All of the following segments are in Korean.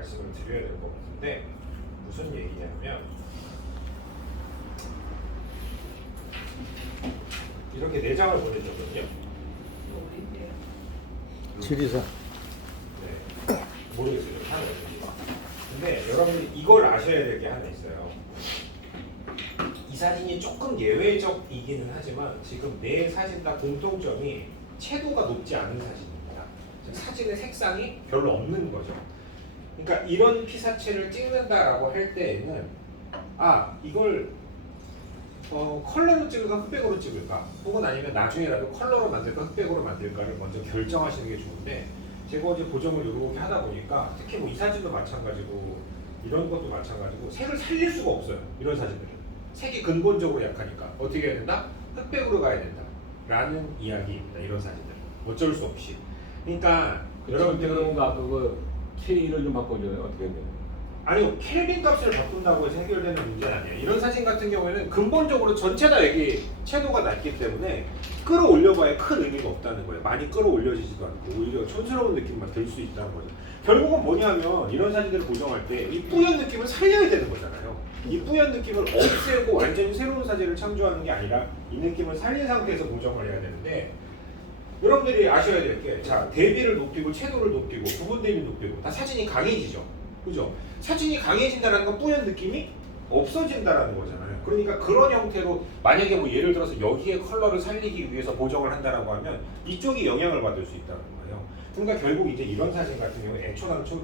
말씀을 드려야 될 것 같은데 무슨 얘기냐면 이렇게 4장을 보내줬거든요. 724. 네. 모르겠어요. 하나 어딘가. 근데 여러분이 이걸 아셔야 될 게 하나 있어요. 이 사진이 조금 예외적이기는 하지만 지금 4사진 다 공통점이 채도가 높지 않은 사진입니다. 즉 사진의 색상이 별로 없는 거죠. 그러니까 이런 피사체를 찍는다라고 할 때에는 이걸 컬러로 찍을까 흑백으로 찍을까 혹은 아니면 나중에라도 컬러로 만들까 흑백으로 만들까를 먼저 결정하시는 게 좋은데 제가 어제 보정을 이렇게 하다 보니까 특히 뭐 이 사진도 마찬가지고 이런 것도 마찬가지고 색을 살릴 수가 없어요. 이런 사진들은 색이 근본적으로 약하니까 어떻게 해야 된다? 흑백으로 가야 된다 라는 이야기입니다. 이런 사진들은 어쩔 수 없이. 그러니까 여러분들 그러면 아까 그 K를 좀 바꿔줘요. 어떻게 해야 돼요? 아니요, 켈빈 값을 바꾼다고 해서 해결되는 문제는 아니에요. 이런 사진 같은 경우에는 근본적으로 전체 다 여기 채도가 낮기 때문에 끌어올려봐야 큰 의미가 없다는 거예요. 많이 끌어올려지지도 않고 오히려 촌스러운 느낌만 들 수 있다는 거죠. 결국은 뭐냐면 이런 사진들을 보정할 때 이 뿌연 느낌을 살려야 되는 거잖아요. 이 뿌연 느낌을 없애고 완전히 새로운 사진을 창조하는 게 아니라 이 느낌을 살린 상태에서 보정을 해야 되는데 여러분들이 아셔야 될 게 자, 대비를 높이고 채도를 높이고 부분 대비 높이고 다 사진이 강해지죠. 그죠? 사진이 강해진다는 건 뿌연 느낌이 없어진다는 거잖아요. 그러니까 그런 형태로 만약에 뭐 예를 들어서 여기에 컬러를 살리기 위해서 보정을 한다라고 하면 이쪽이 영향을 받을 수 있다는 거예요. 그러니까 결국 이제 이런 사진 같은 경우에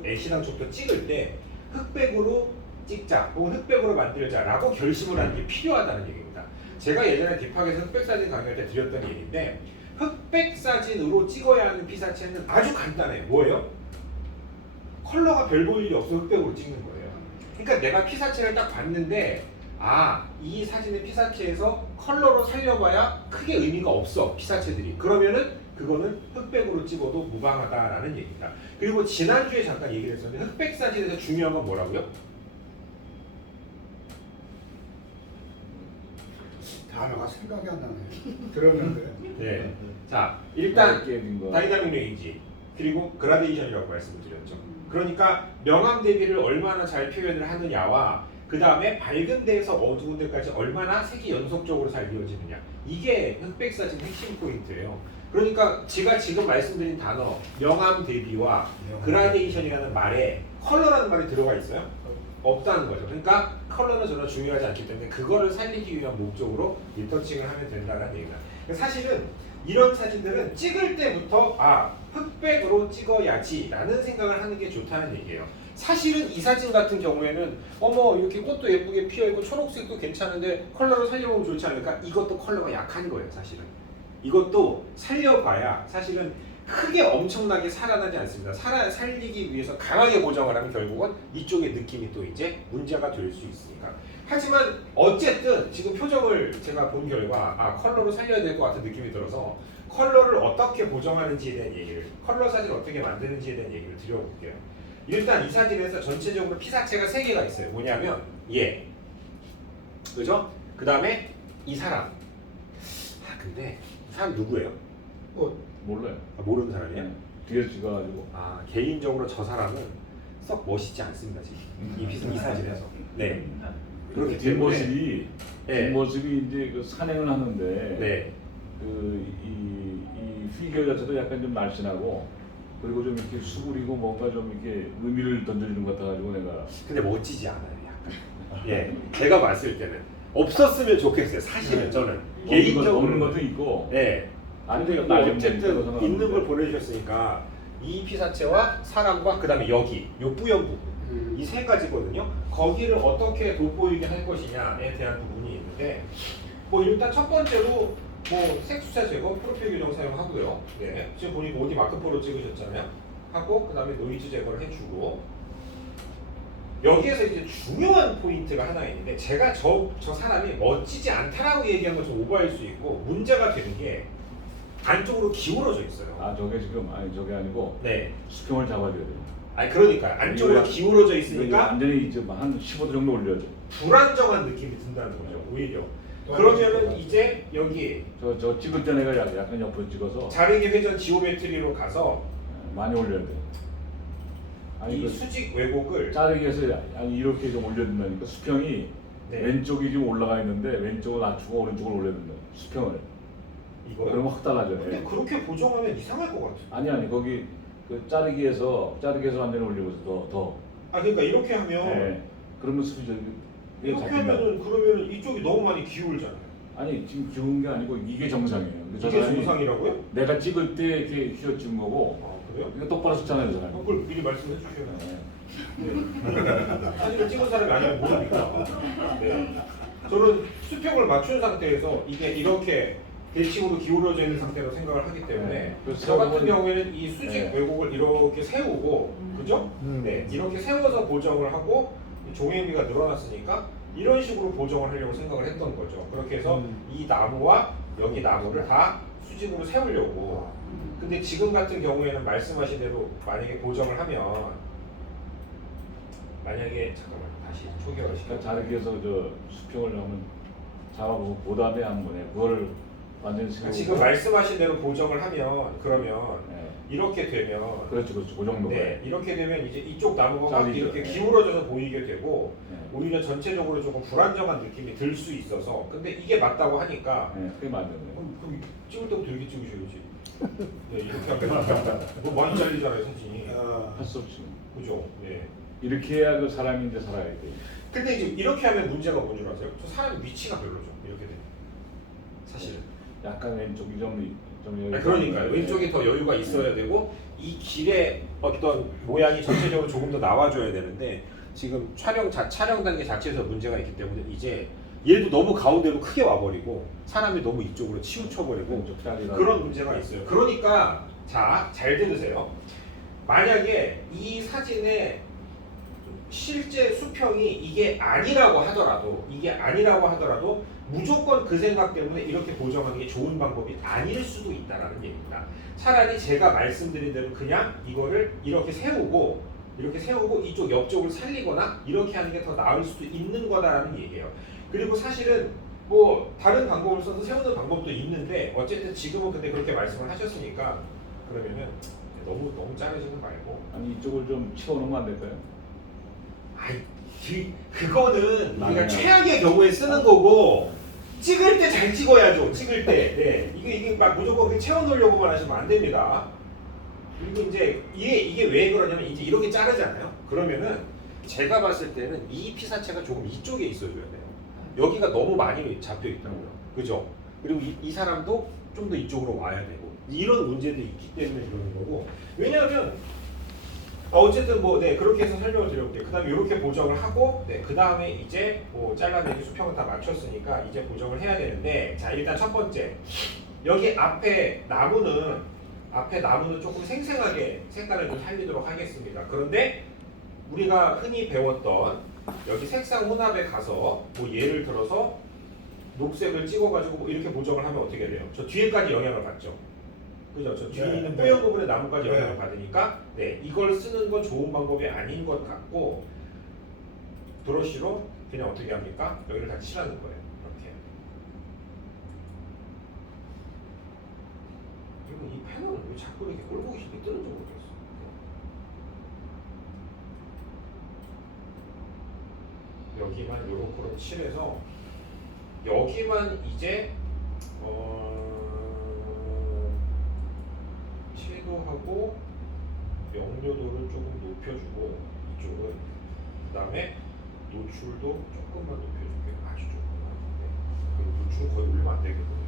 애시당초부터 찍을 때 흑백으로 찍자 혹은 흑백으로 만들자라고 결심을 하는 게 필요하다는 얘기입니다. 제가 예전에 딥학에서 흑백 사진 강의할 때 드렸던 얘기인데 흑백 사진으로 찍어야 하는 피사체는 아주 간단해요. 뭐예요? 컬러가 별 볼 일이 없어 흑백으로 찍는 거예요. 그러니까 내가 피사체를 딱 봤는데 이 사진의 피사체에서 컬러로 살려봐야 크게 의미가 없어 피사체들이. 그러면은 그거는 흑백으로 찍어도 무방하다라는 얘기입니다. 그리고 지난주에 잠깐 얘기를 했었는데 흑백 사진에서 중요한 건 뭐라고요? 단어가 생각이 안 나네. 들었는데. 네. 자, 일단 다이나믹 레인지 그리고 그라데이션이라고 말씀을 드렸죠. 그러니까 명암 대비를 얼마나 잘 표현을 하느냐와 그 다음에 밝은 데에서 어두운 데까지 얼마나 색이 연속적으로 잘 이어지느냐, 이게 흑백 사진 핵심 포인트예요. 그러니까 제가 지금 말씀드린 단어 명암 대비와 그라데이션이라는 말에 컬러라는 말이 들어가 있어요? 없다는 거죠. 그러니까 컬러는 전혀 중요하지 않기 때문에 그거를 살리기 위한 목적으로 리터칭을 하면 된다는 얘기입니다. 사실은 이런 사진들은 찍을 때부터 흑백으로 찍어야지 라는 생각을 하는 게 좋다는 얘기예요. 사실은 이 사진 같은 경우에는 이렇게 꽃도 예쁘게 피어있고 초록색도 괜찮은데 컬러를 살려보면 좋지 않을까? 이것도 컬러가 약한 거예요. 사실은 이것도 살려봐야 사실은 크게 엄청나게 살아나지 않습니다. 살리기 위해서 강하게 보정을 하면 결국은 이쪽의 느낌이 또 이제 문제가 될 수 있으니까. 하지만 어쨌든 지금 표정을 제가 본 결과 컬러로 살려야 될 것 같은 느낌이 들어서 컬러를 어떻게 보정하는지에 대한 얘기를, 컬러 사진을 어떻게 만드는지에 대한 얘기를 드려볼게요. 일단 이 사진에서 전체적으로 피사체가 3개가 있어요. 뭐냐면 얘, 그죠? 그 다음에 이 사람. 근데 이 사람 누구예요? 몰라요. 모르는 사람이에요? 네. 뒤에서 찍어가지고. 개인적으로 저 사람은 썩 멋있지 않습니다. 지금 이 사진에서. 네. 그렇기 때문에 뒷모습이 이제 그 산행을 하는데 네. 이 피규어 자체도 약간 좀 날씬하고 그리고 좀 이렇게 수그리고 뭔가 좀 이렇게 의미를 던져주는 것 같아가지고 내가. 근데 멋지지 않아요, 약간. 예, 제가 봤을 때는 없었으면 좋겠어요. 사실은 저는 개인적으로 없는 것도 있고. 네. 아닌데 어쨌든 있는 걸 보내주셨으니까 이 피사체와 사람과 그 다음에 여기 요 뿌연 부분 이 3가지거든요. 거기를 어떻게 돋보이게 할 것이냐에 대한 부분이 있는데 일단 첫 번째로 색수차 제거 프로필 규정 사용하고요. 네. 지금 보니까 어디 마크포로 찍으셨잖아요. 하고 그 다음에 노이즈 제거를 해주고 여기에서 이제 중요한 포인트가 하나 있는데 제가 저 사람이 멋지지 않다라고 얘기한 건 좀 오버할 수 있고 문제가 되는 게 안쪽으로 기울어져 있어요. 저게 지금 저게 아니고 네. 수평을 잡아줘야 돼요. 그러니까 안쪽으로 기울어져 있으니까 완전히 이제 한 15도 정도 올려야죠. 불안정한 느낌이 든다는 거죠. 오히려. 그러면은 이제 여기 저 찍을 때 내가 약간 옆으로 찍어서 자르기 회전 지오메트리로 가서 많이 올려야 돼. 아니, 이 그 수직 왜곡을 자르기 해서 아니 이렇게 좀 올려둔다니까 수평이 네. 왼쪽이 좀 올라가 있는데 왼쪽을 낮추고 오른쪽을 올려둔다 수평을. 이거요. 그러면 확 달라져요. 근데 그렇게 보정하면 이상할 것 같아. 아니 거기 그 자르기에서 완전히 올리고 더. 아 그러니까 이렇게 하면 네. 그러면 수비 이렇게 하면은 그러면은 이쪽이 너무 많이 기울잖아요. 아니 지금 기운 게 아니고 이게 정상이에요. 근데 저 이게 사람이 정상이라고요? 내가 찍을 때 이렇게 휘어찍은 거고 아 그래요? 이거 똑바로 섰잖아요, 저 사람이. 그걸 미리 말씀해 주셔야 돼요. 네. 사진을 찍은 사람이 아니면 모르니까. 네. 저는 수평을 맞춘 상태에서 이게 이렇게 대칭으로 기울어져 있는 상태로 생각을 하기 때문에 네. 그래서 저 같은 세우면- 경우에는 이 수직 네. 왜곡을 이렇게 세우고 그죠? 네, 이렇게 세워서 보정을 하고 종횡비가 늘어났으니까 이런 식으로 보정을 하려고 생각을 했던 거죠. 그렇게 해서 이 나무와 여기 나무를 다 수직으로 세우려고. 근데 지금 같은 경우에는 말씀하신 대로 만약에 보정을 하면 만약에 잠깐만 다시 초기화를 시켜. 그러니까 자르기에서 저 수평을 하면 잡아보고 그다음에 하는 거네. 그거를 완전히 세우고. 지금 말씀하신 대로 보정을 하면 그러면 네. 이렇게 되면 그렇죠, 그 정도. 네, 이렇게 되면 이제 이쪽 나무가 확 잘리죠. 이렇게 네. 기울어져서 보이게 되고 네. 오히려 전체적으로 조금 불안정한 느낌이 들 수 있어서 근데 이게 맞다고 하니까 네, 그게 맞네요. 그럼 찍을 때부터 이렇게 찍으셔야지. 네, 이렇게 하면 뭐 많이 잘리잖아요 사진이. 할 수 없지. 그죠? 네. 이렇게 해야 그 사람이 이제 살아야 돼. 근데 이제 이렇게 하면 문제가 뭔 줄 아세요? 저 사람 위치가 별로죠. 이렇게 되면 사실은. 약간 왼쪽이 좀 그러니까요. 왼쪽이 더 여유가 있어야 되고 이 길의 어떤 모양이 전체적으로 조금 더 나와줘야 되는데 지금 촬영 단계 자체에서 문제가 있기 때문에 이제 얘도 너무 가운데로 크게 와버리고 사람이 너무 이쪽으로 치우쳐버리고 왼쪽 다리가 그런 문제가 있어요. 그러니까 자, 잘 들으세요. 만약에 이 사진의 실제 수평이 이게 아니라고 하더라도 무조건 그 생각 때문에 이렇게 보정하는 게 좋은 방법이 아닐 수도 있다라는 얘기입니다. 차라리 제가 말씀드린 대로 그냥 이거를 이렇게 세우고 이쪽 옆쪽을 살리거나 이렇게 하는 게 더 나을 수도 있는 거다라는 얘기예요. 그리고 사실은 뭐 다른 방법을 써서 세우는 방법도 있는데 어쨌든 지금은 근데 그렇게 말씀을 하셨으니까 그러면은 너무 자르지는 말고 아니 이쪽을 좀 치워놓으면 안 될까요? 아이 그거는 우리가 맞아요. 최악의 경우에 쓰는 거고 찍을 때 잘 찍어야죠. 찍을 때. 네. 이게 막 무조건 그렇게 채워놓으려고만 하시면 안 됩니다. 그리고 이제 이게 왜 그러냐면 이제 이렇게 자르잖아요. 그러면은 제가 봤을 때는 이 피사체가 조금 이쪽에 있어줘야 돼요. 여기가 너무 많이 잡혀 있더라고요. 그죠? 그리고 이 사람도 좀 더 이쪽으로 와야 되고 이런 문제도 있기 때문에 그러는 거고 왜냐하면 어쨌든 뭐 네 그렇게 해서 설명을 드려볼게요. 그다음에 이렇게 보정을 하고 네 그다음에 이제 뭐 잘라내기 수평을 다 맞췄으니까 이제 보정을 해야 되는데 자 일단 첫 번째 여기 앞에 나무는 조금 생생하게 색깔을 좀 살리도록 하겠습니다. 그런데 우리가 흔히 배웠던 여기 색상 혼합에 가서 뭐 예를 들어서 녹색을 찍어가지고 뭐 이렇게 보정을 하면 어떻게 돼요? 저 뒤에까지 영향을 받죠. 그죠? 저 뒤에 네, 있는 네. 뿌연 부분에 나무까지 영향을 네. 받으니까 네 이걸 쓰는 건 좋은 방법이 아닌 것 같고 브러쉬로 그냥 어떻게 합니까? 여기를 다 칠하는 거예요. 이렇게. 그리고 이 펜은 왜 자꾸 이렇게 꼴보기 싫게 뜨는지 모르겠어. 여기만 요렇게 칠해서 여기만 이제 섀도우하고 명료도를 조금 높여주고 이쪽은 그 다음에 노출도 조금만 높여줄게요. 아주 조금만. 네. 그리고 노출은 거의 올리면 안 되거든요.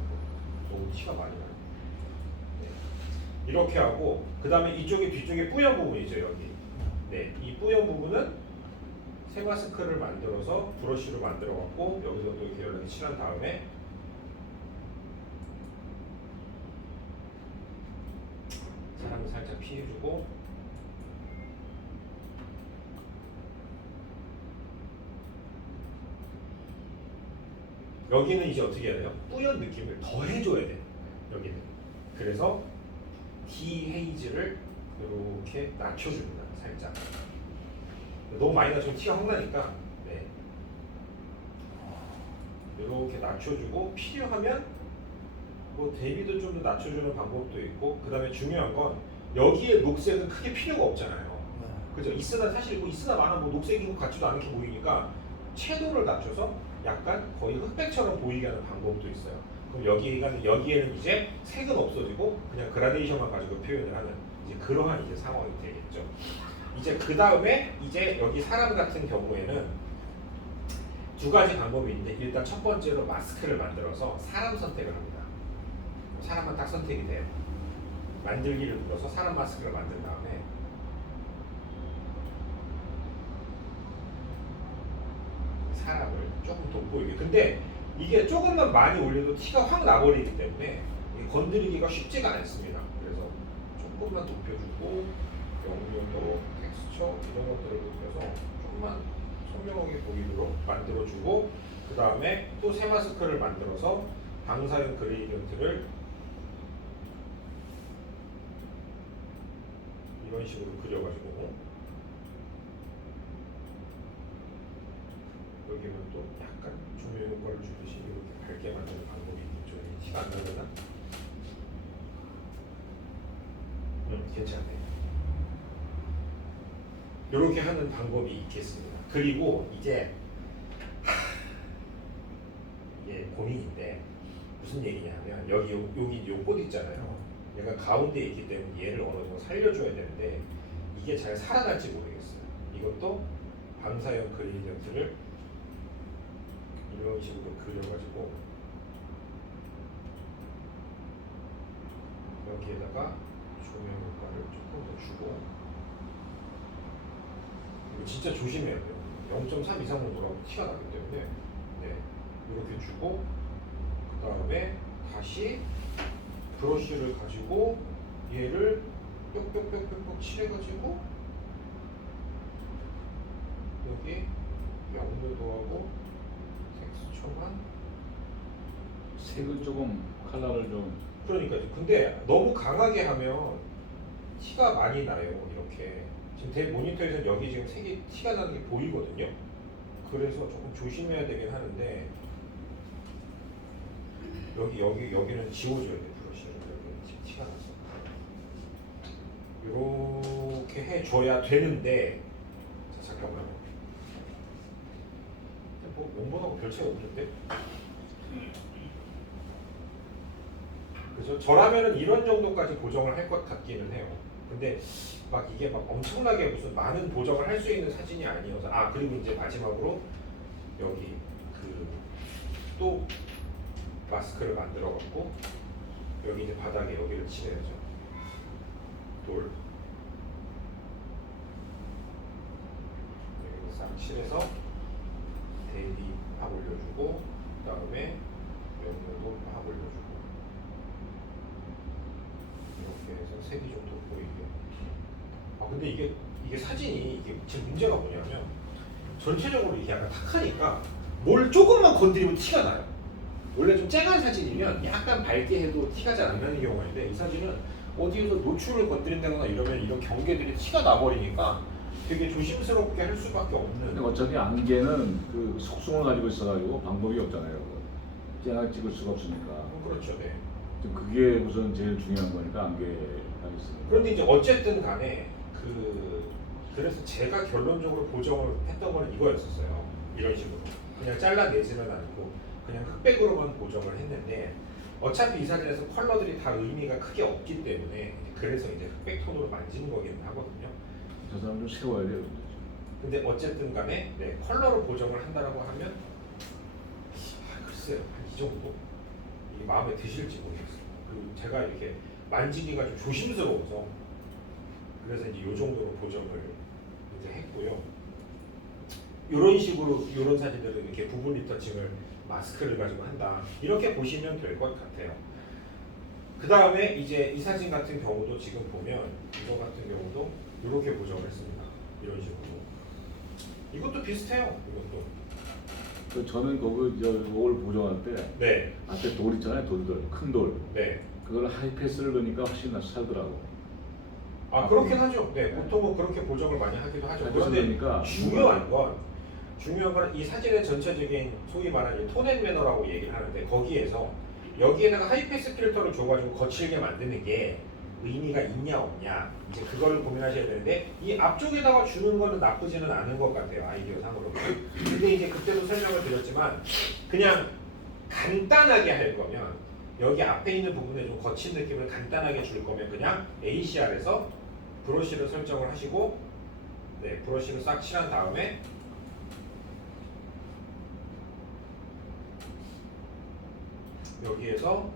너무 티가 많이 나요. 네. 이렇게 하고 그 다음에 이쪽에 뒤쪽에 뿌연 부분이죠 여기. 네, 이 뿌연 부분은 새 마스크를 만들어서 브러쉬로 만들어 갖고 여기서도 이렇게 연락이 칠한 다음에 사람을 살짝 피해주고 여기는 이제 어떻게 해야 돼요? 뿌연 느낌을 더 해줘야 돼요. 여기는 그래서 디헤이즈를 이렇게 낮춰줍니다. 살짝 너무 많이 낮추면 티가 확 나니까 네. 이렇게 낮춰주고 필요하면 뭐 대비도 좀 더 낮춰주는 방법도 있고 그 다음에 중요한 건 여기에 녹색은 크게 필요가 없잖아요. 그죠? 있으나 사실 뭐 있으나 마나 뭐 녹색인 것 같지도 않게 보이니까 채도를 낮춰서 약간 거의 흑백처럼 보이게 하는 방법도 있어요. 그럼 여기에는 이제 색은 없어지고 그냥 그라데이션만 가지고 표현을 하는 이제 그러한 이제 상황이 되겠죠. 이제 그 다음에 이제 여기 사람 같은 경우에는 두 가지 방법이 있는데 일단 첫 번째로 마스크를 만들어서 사람 선택을 합니다. 사람만 딱 선택이 돼요. 만들기를 눌러서 사람 마스크를 만든 다음에 사람을 조금 돋보이게. 근데 이게 조금만 많이 올려도 티가 확 나버리기 때문에 건드리기가 쉽지가 않습니다. 그래서 조금만 돋펴주고 영역으로 텍스처 이런 것들을 돋펴서 조금만 선명하게 보이도록 만들어주고 그 다음에 또 새 마스크를 만들어서 방사형 그레이디언트를 이런 식으로 그려가지고 여기는 또 약간 조명 효과를 주듯이 이렇게 밝게 만드는 방법이 있죠. 티가 안 나려나? 괜찮네. 이렇게 하는 방법이 있겠습니다. 그리고 이제 이게 고민인데 무슨 얘기냐면 여기 요 꽃 있잖아요. 얘가 가운데 있기 때문에 얘를 어느 정도 살려줘야 되는데 이게 잘 살아날지 모르겠어요. 이것도 방사형 그레이디언트를 이런 식으로 그려가지고 여기에다가 조명 효과를 조금 더 주고 이거 진짜 조심해야 돼요. 0.3 이상으로 돌아오면 티가 나기 때문에 네, 이렇게 주고 그 다음에 다시 브러쉬를 가지고 얘를 뾱뾱뾱뾱 칠해가지고 여기 영도도 하고 텍스처만 색은 조금 컬러를 좀 그러니까요. 근데 너무 강하게 하면 티가 많이 나요. 이렇게 지금 대 모니터에서는 여기 지금 색이 티가 나는 게 보이거든요. 그래서 조금 조심해야 되긴 하는데 여기는 지워줘야 돼. 브러쉬를 여기는 지금 티가 나서 이렇게 해줘야 되는데 자 잠깐만요. 뭐 원본하고 별 차이 없는데? 그죠? 저라면은 이런 정도까지 보정을 할 것 같기는 해요. 근데 막 이게 막 엄청나게 무슨 많은 보정을 할 수 있는 사진이 아니어서 그리고 이제 마지막으로 여기 그 또 마스크를 만들어 갖고 여기 이제 바닥에 여기를 칠해야죠. 돌 여기 싹 칠해서 데일리 팍 올려주고 그 다음에 영역도 팍 올려주고 이렇게 해서 색이 좀 돋보이게. 근데 이게 사진이 이게 지금 문제가 뭐냐면 전체적으로 이게 약간 탁하니까 뭘 조금만 건드리면 티가 나요. 원래 좀 쨍한 사진이면 약간 밝게 해도 티가 잘 안 나는 경우가 있는데 이 사진은 어디에서 노출을 건드린다거나 이러면 이런 경계들이 티가 나버리니까 되게 조심스럽게 할 수밖에 없는. 근데 어차피 안개는 그 속성을 가지고 있어가지고 방법이 없잖아요. 쨍하게 찍을 수가 없으니까. 그렇죠, 네. 지금 그게 우선 제일 중요한 거니까 안개가 있으니까. 그런데 이제 어쨌든 간에 그래서 제가 결론적으로 보정을 했던 거는 이거였었어요. 이런 식으로 그냥 잘라내지는 않고 그냥 흑백으로만 보정을 했는데 어차피 이 사진에서 컬러들이 다 의미가 크게 없기 때문에 그래서 이제 흑백 톤으로 만지는 거기는 하거든요. 저 사람 좀 세워야 돼요. 근데 어쨌든 간에 네, 컬러로 보정을 한다라고 하면 글쎄요, 한 이 정도 이게 마음에 드실지 모르겠어요. 그리고 제가 이렇게 만지기가 좀 조심스러워서 그래서 이제 이 정도로 보정을 이제 했고요. 이런 식으로 이런 사진들은 이렇게 부분 리터칭을 마스크를 가지고 한다. 이렇게 보시면 될 것 같아요. 그 다음에 이제 이 사진 같은 경우도 지금 보면 이거 같은 경우도 이렇게 보정을 했습니다. 이런 식으로. 이것도 비슷해요. 이것도. 그 저는 그걸 보정할 때 네. 앞에 돌 있잖아요. 돌들, 큰 돌. 네. 그걸 하이패스를 넣으니까 훨씬 살더라고. 그렇긴 하죠. 네. 보통은 그렇게 보정을 많이 하기도 하죠. 하이패스 그런데 넣으니까 중요한 건 이 사진의 전체적인 소위 말하는 톤 앤 매너라고 얘기를 하는데 거기에서 여기에다가 하이패스 필터를 줘가지고 거칠게 만드는 게 의미가 있냐 없냐 이제 그걸 고민하셔야 되는데 이 앞쪽에다가 주는 거는 나쁘지는 않은 것 같아요 아이디어 상으로. 근데 이제 그때도 설명을 드렸지만 그냥 간단하게 할 거면 여기 앞에 있는 부분에 좀 거친 느낌을 간단하게 줄 거면 그냥 ACR에서 브러쉬를 설정을 하시고 네 브러쉬를 싹 칠한 다음에 여기에서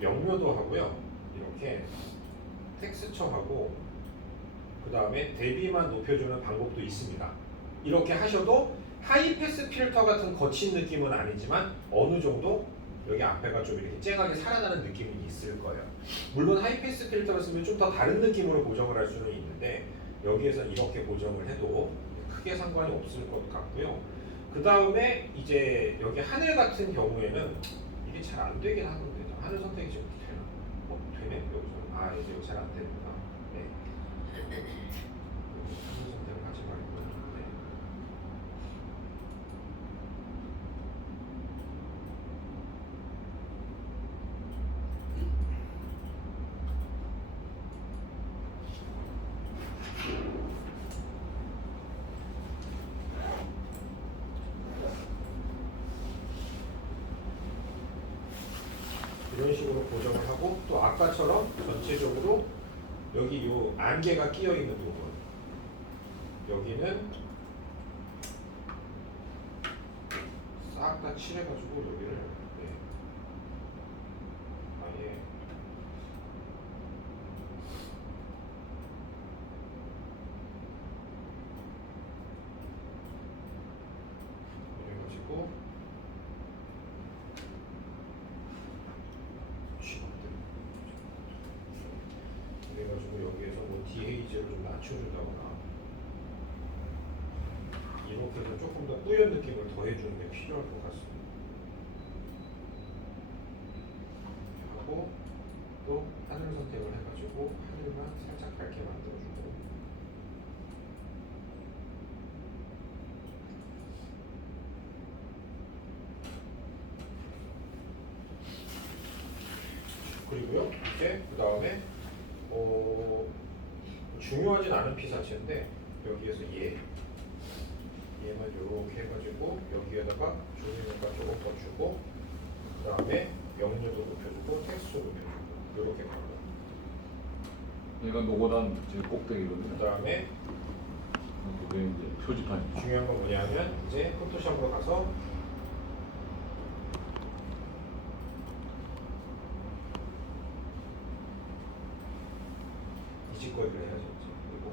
명료도 하고요 이렇게 텍스처하고 그 다음에 대비만 높여주는 방법도 있습니다. 이렇게 하셔도 하이패스 필터 같은 거친 느낌은 아니지만 어느 정도 여기 앞에가 좀 이렇게 쨍하게 살아나는 느낌이 있을 거예요. 물론 하이패스 필터를 쓰면 좀 더 다른 느낌으로 보정을 할 수는 있는데 여기에서 이렇게 보정을 해도 크게 상관이 없을 것 같고요. 그 다음에 이제 여기 하늘 같은 경우에는 이게 잘 안 되긴 하는데 하늘 선택이 지금 되나? 되네 여기서. 아 이제 이거 잘 안 되는구나. 네. 하늘 선택을 하지 말고. 네. 이런 식으로 고정을 하고 또 아까처럼 전체적으로 여기 요 안개가 끼어 있는 부분 여기는 싹 다 칠해가지고 여기를 네. 아예 이래가지고 그래가지고 여기에서 뭐 디헤이즈를 좀 낮춰준다거나 이렇게 해서 조금 더 뿌연 느낌을 더해주는 게 필요할 것 같습니다. 하고 또 하늘 선택을 해가지고 하늘만 살짝 밝게 만들어주고 그리고요 이제 그 다음에 중요하진 않은 피사체인데 여기에서 얘만 이렇게 해가지고 여기에다가 조명효과 조금 더 주고 그 다음에 명료도 높여주고 텍스처도 높여주고 이렇게 가고 얘가 노고단 제 꼭대기거든요. 그 다음에 그게 이제 표지판이. 중요한 건 뭐냐면 이제 포토샵으로 가서 이 짓거리를 해야죠. 그리고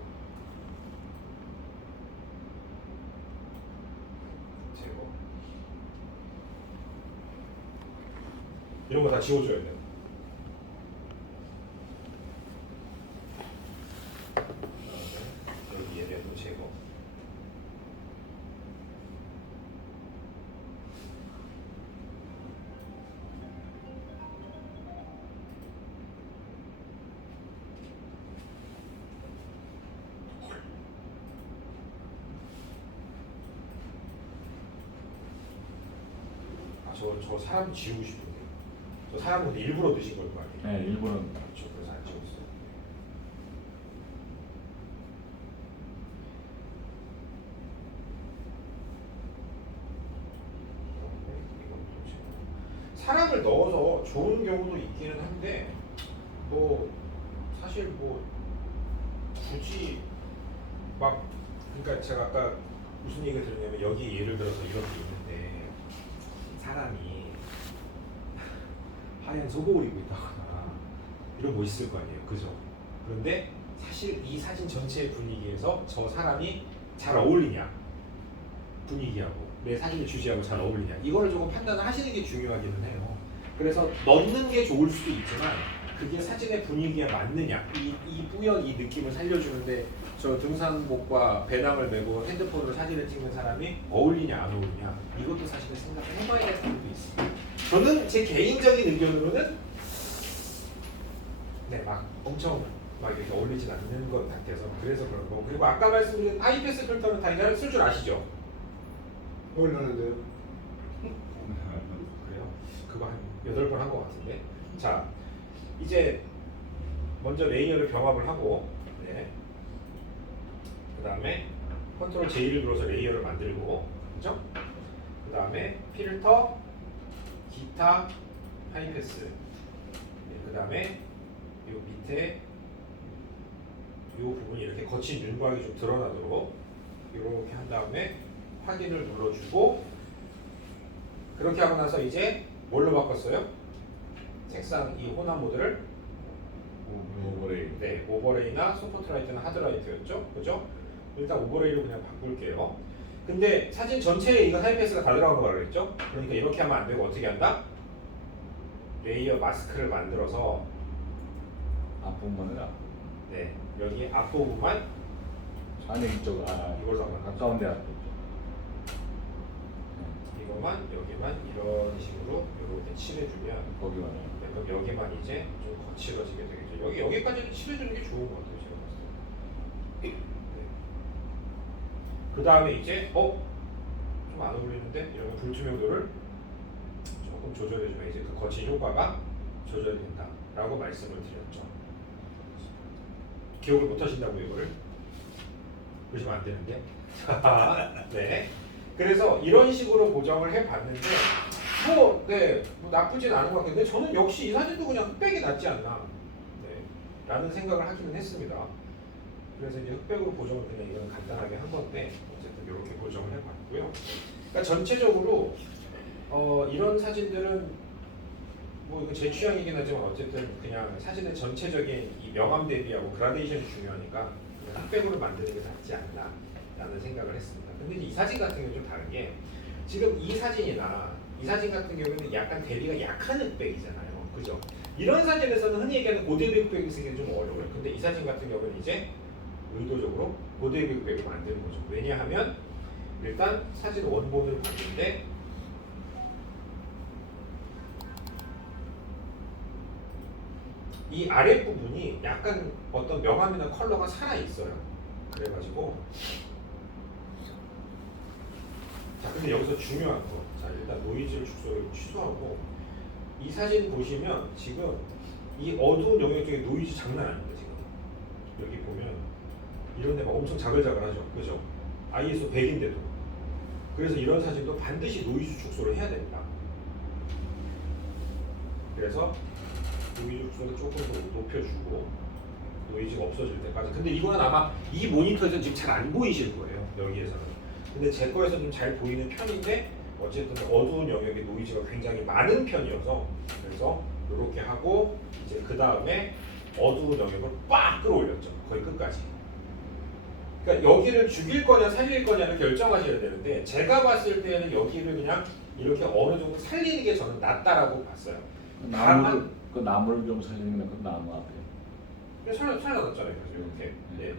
제거 이런 거 다 지워줘야 돼요. 여기 얘네도 제거. 저 사람 지우고 싶은데 저 사람은 근데 일부러 넣으신 걸 거 아니에요? 네, 일본은 그렇죠. 그래서 안 지웠어요. 사람을 넣어서 좋은 경우도 있기는 한데 뭐 사실 뭐 굳이 막 그러니까 제가 아까 무슨 얘기를 들었냐면 여기 예를 들어서 이렇게 있는데 사람이 하얀 속옷을 입고 있다거나 이런 거 있을 거 아니에요, 그죠? 그런데 사실 이 사진 전체의 분위기에서 저 사람이 잘 어울리냐 분위기하고 내 사진의 주제하고 잘 어울리냐 이거를 조금 판단을 하시는 게 중요하기는 해요. 그래서 넣는 게 좋을 수도 있지만 그게 사진의 분위기에 맞느냐 이 뿌연 이 느낌을 살려주는데 저 등산복과 배낭을 메고 핸드폰으로 사진을 찍는 사람이 어울리냐 안 어울리냐 이것도 사실은 생각을 해봐야 할 부분도 있습니다. 저는 제 개인적인 의견으로는 네, 막 엄청 막 이렇게 어울리진 않는 것 같아서 그래서 그런 거. 그리고 아까 말씀드린 하이패스 필터는 다들 쓸 줄 아시죠? 모르는데요. 그래요? 그거 한 8번 한 것 같은데. 자, 이제 먼저 레이어를 병합을 하고, 그 다음에 컨트롤 J를 눌러서 레이어를 만들고, 그죠? 그 다음에 필터, 기타, 하이패스. 그 다음에 요 밑에 이 부분이 이렇게 거친 윤곽이 좀 드러나도록 이렇게 한 다음에 확인을 눌러주고, 그렇게 하고 나서 이제 뭘로 바꿨어요? 색상 이 혼합 모드를 오버레이. 오버레이나 소프트라이트나 하드라이트였죠, 그죠? 일단 오버레이로 그냥 바꿀게요. 근데 사진 전체에 이거 하이패스가 다 들어간 거라 그랬죠? 그러니까 이렇게 하면 안 되고 어떻게 한다? 레이어 마스크를 만들어서 앞부분만은 앞. 여기 앞부분만 안에 이쪽 이걸로 하면 가까운데 앞. 이것만 여기만 이런 식으로 이렇게 칠해주면 거기만. 그럼 여기만 이제 좀 거칠어지게 되겠죠. 여기까지 칠해주는 게 좋은 것 같아요, 제가 봤을 때. 그 다음에 이제 좀 안 어울리는데 이러면 불투명도를 조금 조절해주면 이제 그 거친 효과가 조절된다라고 말씀을 드렸죠. 기억을 못 하신다고 이거를 그러시면 안 되는데. 네. 그래서 이런 식으로 보정을 해봤는데 뭐 나쁘진 않은 것 같은데 저는 역시 이 사진도 그냥 흑백이 낫지 않나 라는 생각을 하기는 했습니다. 그래서 이제 흑백으로 보정을 그냥 이건 간단하게 한 건데 어쨌든 이렇게 보정을 해봤고요. 그러니까 전체적으로 이런 사진들은 뭐 이건 제 취향이긴 하지만 어쨌든 그냥 사진의 전체적인 이 명암 대비하고 그라데이션이 중요하니까 그냥 흑백으로 만드는 게 낫지 않나 라는 생각을 했습니다. 근데 이 사진 같은 경우는 좀 다른 게 지금 이 사진이나 이 사진 같은 경우는 약간 대비가 약한 흑백이잖아요, 그죠? 이런 사진에서는 흔히 얘기하는 고대비 흑백이 쓰기는 좀 어려워요. 근데 이 사진 같은 경우는 이제 의도적으로 고대비 흑백을 만드는 거죠. 왜냐하면 일단 사진 원본을 보는데 이 아랫부분이 약간 어떤 명암이나 컬러가 살아있어요. 그래가지고 자, 근데 여기서 중요한 거, 자 일단 노이즈 축소를 취소하고 이 사진 보시면 지금 이 어두운 영역 중에 노이즈 장난 아닙니다. 지금 여기 보면 이런 데막 엄청 자글자글하죠, 그죠? ISO 100인데도. 그래서 이런 사진도 반드시 노이즈 축소를 해야 됩니다. 그래서 노이즈 축소를 조금 더 높여주고 노이즈가 없어질 때까지. 근데 이거는 아마 이 모니터에서 지금 잘 안 보이실 거예요, 여기에서는. 근데 제 거에서 좀 잘 보이는 편인데 어쨌든 어두운 영역에 노이즈가 굉장히 많은 편이어서 그래서 이렇게 하고 이제 그 다음에 어두운 영역을 빡 끌어올렸죠, 거의 끝까지. 그러니까 여기를 죽일 거냐 살릴 거냐를 결정하셔야 되는데 제가 봤을 때는 여기를 그냥 이렇게 어느 정도 살리는 게 저는 낫다라고 봤어요. 그 나무를 좀 살리는 건 나무 앞에. 살려놨잖아요. 그래서 이렇게.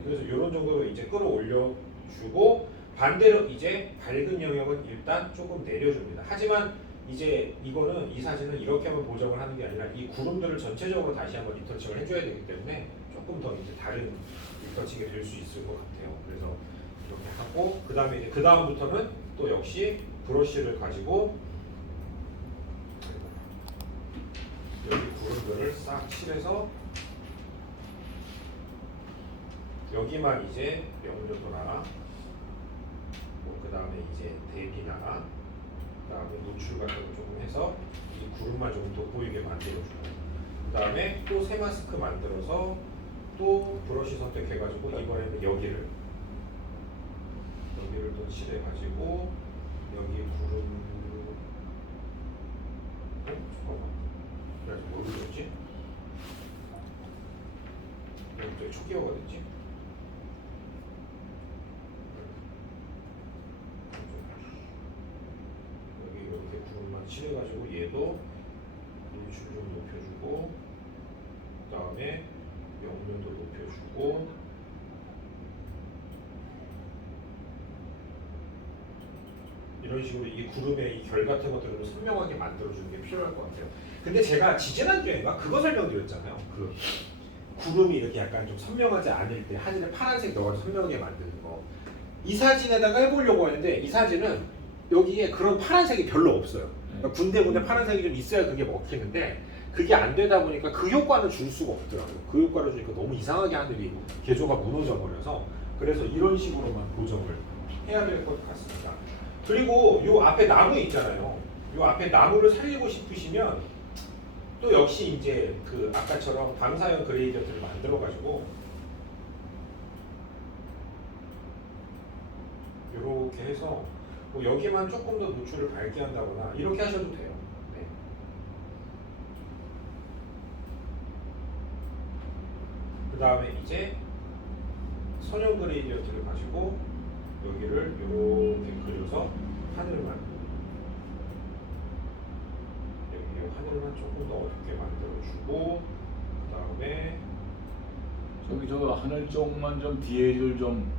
그래서 이런 정도로 이제 끌어올려 주고 반대로 이제 밝은 영역은 일단 조금 내려줍니다. 하지만 이제 이거는 이 사진은 이렇게만 보정을 하는 게 아니라 이 구름들을 전체적으로 다시 한번 리터칭을 해줘야 되기 때문에 조금 더 이제 다른 리터칭이 될 수 있을 것 같아요. 그래서 이렇게 하고 그 다음에 이제 그 다음부터는 또 역시 브러쉬를 가지고 여기 구름들을 싹 칠해서 여기만 이제 명료도나 그 다음에 이제 대비나 그 다음에 노출 같은 거 조금 해서 이 구름만 조금 돋보이게 만들어주고 그 다음에 또 새 마스크 만들어서 또 브러쉬 선택해가지고 이번에는 여기를 또 칠해가지고 여기 구름 잠깐만 그래서 뭘 그렸지? 여기 초기화가 됐지? 여기 이렇게 구름만 칠해가지고 얘도 노출 좀 높여주고 그 다음에 명료도 높여주고 이런 식으로 이 구름의 이 결 같은 것들을 좀 선명하게 만들어주는 게 필요할 것 같아요. 근데 제가 지지난주에인가 그거 설명드렸잖아요. 그 구름이 이렇게 약간 좀 선명하지 않을 때 하늘에 파란색 넣어서 선명하게 만드는 거. 이 사진에다가 해보려고 했는데 이 사진은 여기에 그런 파란색이 별로 없어요. 그러니까 군데군데 파란색이 좀 있어야 그게 먹히는데 그게 안 되다 보니까 그 효과는 줄 수가 없더라고요. 그 효과를 주니까 너무 이상하게 하늘이 개조가 무너져 버려서 그래서 이런 식으로만 고정을 해야 될 것 같습니다. 그리고 요 앞에 나무 있잖아요. 요 앞에 나무를 살리고 싶으시면 또 역시 이제 그 아까처럼 방사형 그레이디언트를 만들어 가지고 이렇게 해서 뭐 여기만 조금 더 노출을 밝게 한다거나 이렇게 하셔도 돼요. 네. 그 다음에 이제 선형 그레이디언트를 가지고 여기를 이렇게 그려서 하늘만 여기 하늘만 조금 더 어둡게 만들어주고 그 다음에 저기 저 하늘 쪽만 좀 DA를 좀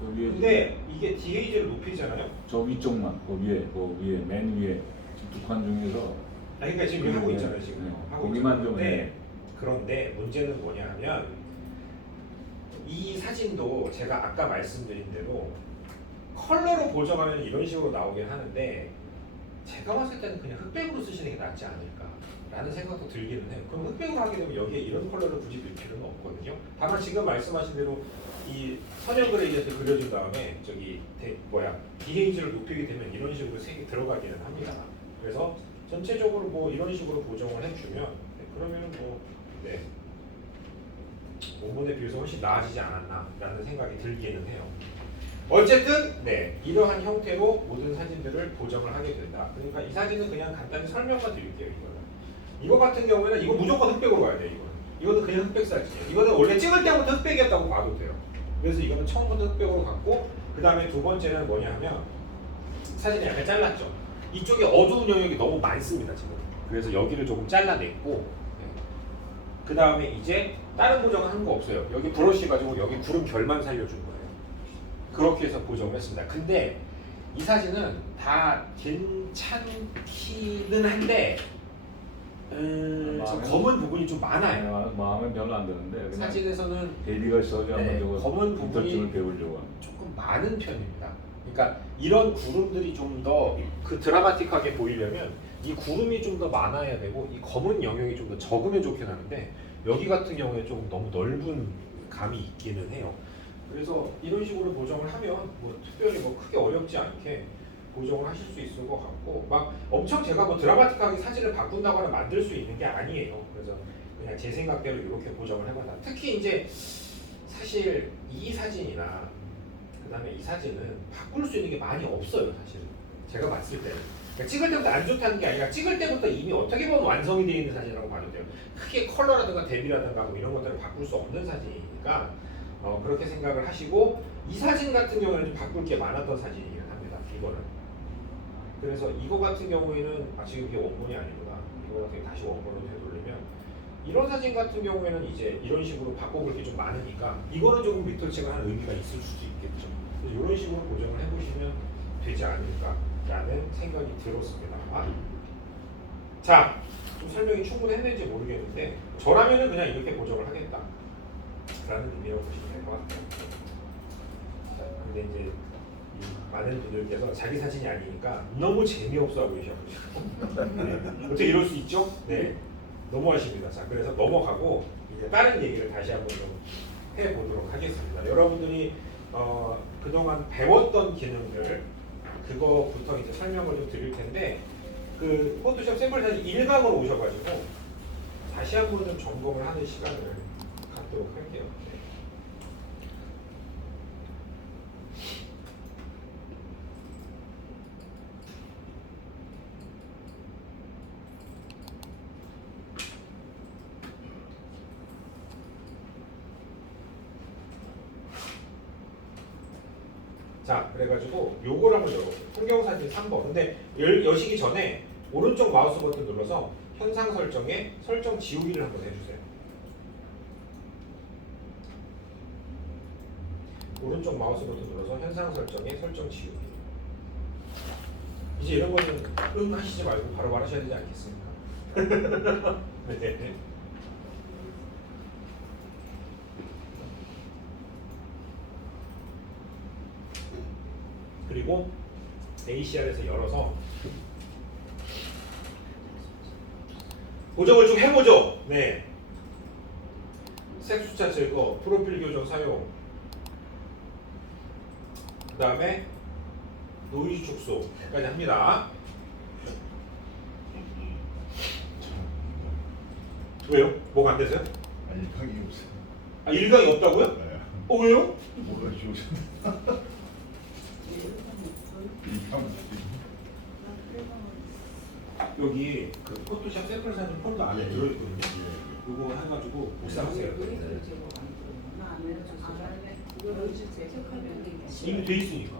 저기에 근데 이게 DA를 높이잖아요. 저 위쪽만 그 위에 맨 위에 지금 두 칸 중에서 아니, 그러니까 지금 하고 있잖아요. 지금 네. 하고 거기만 있잖아요. 좀 해. 그런데 문제는 뭐냐면 이 사진도 제가 아까 말씀드린 대로 컬러로 보정하면 이런 식으로 나오긴 하는데 제가 봤을 때는 그냥 흑백으로 쓰시는 게 낫지 않을까라는 생각도 들기는 해요. 그럼 흑백으로 하게 되면 여기에 이런 컬러를 굳이 넣을 필요는 없거든요. 다만 지금 말씀하신 대로 이 선형 그레이디언트 그려준 다음에 저기 DH를 높이게 되면 이런 식으로 색이 들어가기는 합니다. 그래서 전체적으로 뭐 이런 식으로 보정을 해주면 그러면은 네, 원본에 비해서 훨씬 나아지지 않았나라는 생각이 들기는 해요. 어쨌든 네, 이러한 형태로 모든 사진들을 보정을 하게 된다. 그러니까 이 사진은 그냥 간단히 설명만 드릴게요. 이거 같은 경우에는 이거 무조건 흑백으로 가야 돼요. 이거는 그냥 흑백 사진이에요. 이거는 원래 찍을 때부터 흑백이었다고 봐도 돼요. 그래서 이거는 처음부터 흑백으로 갔고 그 다음에 두 번째는 뭐냐 하면 사진을 약간 잘랐죠. 이쪽에 어두운 영역이 너무 많습니다. 지금. 그래서 여기를 조금 잘라냈고 그 다음에 이제 다른 보정은 한 거 없어요. 여기 브러쉬 가지고 여기 구름 결만 살려준 거예요. 그렇게 해서 보정을 했습니다. 근데 이 사진은 다 괜찮기는 한데 저 검은 부분이 좀 많아요. 마음에 별로 안 드는데 사진에서는 대비가 있어서 한번 저거 검은 부분이 인터뷰를 배우려고 조금 많은 편입니다. 그러니까 이런 구름들이 좀 더 그 드라마틱하게 보이려면 이 구름이 좀 더 많아야 되고 이 검은 영역이 좀 더 적으면 좋긴 하는데 여기 같은 경우에 조금 너무 넓은 감이 있기는 해요. 그래서 이런 식으로 보정을 하면 뭐 특별히 뭐 크게 어렵지 않게 보정을 하실 수 있을 것 같고 막 엄청 제가 뭐 드라마틱하게 사진을 바꾼다거나 만들 수 있는 게 아니에요. 그래서 그냥 제 생각대로 이렇게 보정을 해봤다. 특히 이제 사실 이 사진이나 그 다음에 이 사진은 바꿀 수 있는 게 많이 없어요. 사실은 제가 봤을 때는 그러니까 찍을 때부터 안 좋다는 게 아니라 찍을 때부터 이미 어떻게 보면 완성이 되어 있는 사진이라고 봐도 돼요. 크게 컬러라든가 대비라든가 뭐 이런 것들을 바꿀 수 없는 사진이니까 그렇게 생각을 하시고 이 사진 같은 경우에는 좀 바꿀 게 많았던 사진이긴 합니다. 이거는 그래서 이거 같은 경우에는 지금 이게 원본이 아니구나. 이거 어떻게 다시 원본으로 되돌리면 이런 사진 같은 경우에는 이제 이런 식으로 바꿔볼 게 좀 많으니까 이거는 조금 리터치가 한 의미가 있을 수도 있겠죠. 그래서 이런 식으로 보정을 해보시면 되지 않을까라는 생각이 들었습니다. 자, 좀 설명이 충분했는지 모르겠는데 저라면은 그냥 이렇게 보정을 하겠다라는 의미라고 보시면 될 것 같아요. 자, 근데 이제 많은 분들께서 자기 사진이 아니니까 너무 재미없어 하고 계셔가지고 네. 어떻게 이럴 수 있죠? 네, 너무하십니다. 자, 그래서 넘어가고 이제 다른 얘기를 다시 한번 좀 해보도록 하겠습니다. 여러분들이 그동안 배웠던 기능들 그거부터 이제 설명을 좀 드릴 텐데 그 포토샵 샘플 사진 1강으로 오셔가지고 다시 한번 좀 점검을 하는 시간을 갖도록 할게요. 네. 자, 그래가지고 요거를 한번 열어보세요. 풍경사진 3번. 근데 여시기 전에 오른쪽 마우스 버튼 눌러서 현상 설정에 설정 지우기를 한번 해주세요. 오른쪽 마우스 버튼 눌러서 현상 설정에 설정 지우기. 이제 이런 거는 하시지 말고 바로 하셔야 되지 않겠습니까? 네. 그리고 ACR에서 열어서 보정을 좀 해보죠. 네. 색 숫자 제거, 프로필 교정 사용, 그 다음에 노이즈 축소까지 합니다. 왜요? 뭐가 안 되세요? 아니 방이 없어요. 아, 일강이 없다고요? 네. 왜요? 뭐가 좋으셨나? 여기 그 포토샵 샘플 사진 폴더 안에 들어있거든요. 그거 해가지고 복사하세요. 이미 돼 있으니까.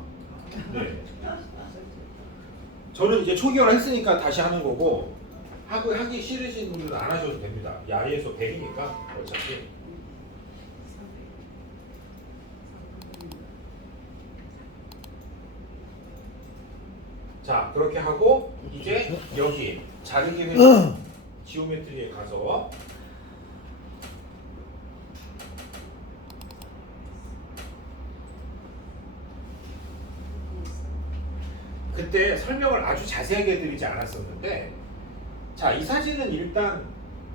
네. 저는 이제 초기화를 했으니까 다시 하는 거고 하기 싫으신 분들은 안 하셔도 됩니다. 야에서 100이니까 어차피. 자, 그렇게 하고 이제 여기 자르기 회전 지오메트리에 가서 그때 설명을 아주 자세하게 해드리지 않았었는데, 자, 이 사진은 일단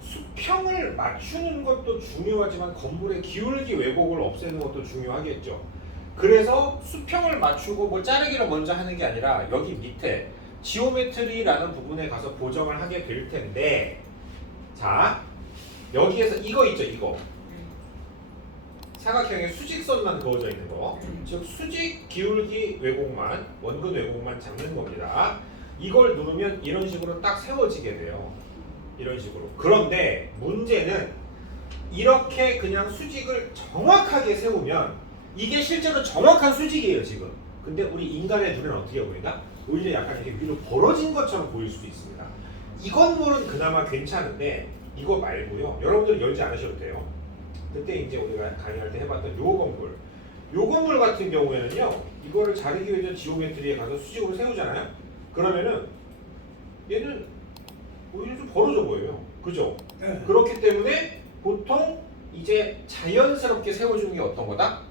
수평을 맞추는 것도 중요하지만 건물의 기울기 왜곡을 없애는 것도 중요하겠죠. 그래서 수평을 맞추고 뭐 자르기를 먼저 하는 게 아니라 여기 밑에 지오메트리라는 부분에 가서 보정을 하게 될 텐데, 자, 여기에서 이거 있죠, 이거. 사각형에 수직선만 그어져 있는 거, 즉 수직 기울기 왜곡만, 원근 왜곡만 잡는 겁니다. 이걸 누르면 이런 식으로 딱 세워지게 돼요. 이런 식으로. 그런데 문제는 이렇게 그냥 수직을 정확하게 세우면 이게 실제로 정확한 수직이에요, 지금. 근데 우리 인간의 눈에는 어떻게 보인다? 오히려 약간 이렇게 위로 벌어진 것처럼 보일 수도 있습니다. 이 건물은 그나마 괜찮은데 이거 말고요. 여러분들 열지 않으셔도 돼요. 그때 이제 우리가 강의할 때 해봤던 요 건물 같은 경우에는요, 이거를 자르기 위해서 지오메트리에 가서 수직으로 세우잖아요. 그러면은 얘는 오히려 좀 벌어져 보여요. 그죠? 네. 그렇기 때문에 보통 이제 자연스럽게 세워주는 게 어떤 거다?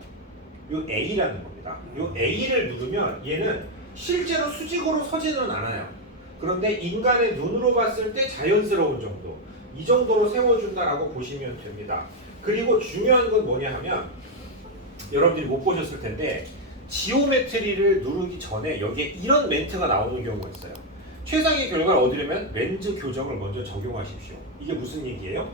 요 A라는 겁니다. 요 A를 누르면 얘는 실제로 수직으로 서지는 않아요. 그런데 인간의 눈으로 봤을 때 자연스러운 정도, 이 정도로 세워준다라고 보시면 됩니다. 그리고 중요한 건 뭐냐 하면 여러분들이 못 보셨을 텐데 지오메트리를 누르기 전에 여기에 이런 멘트가 나오는 경우가 있어요. 최상의 결과를 얻으려면 렌즈 교정을 먼저 적용하십시오. 이게 무슨 얘기예요?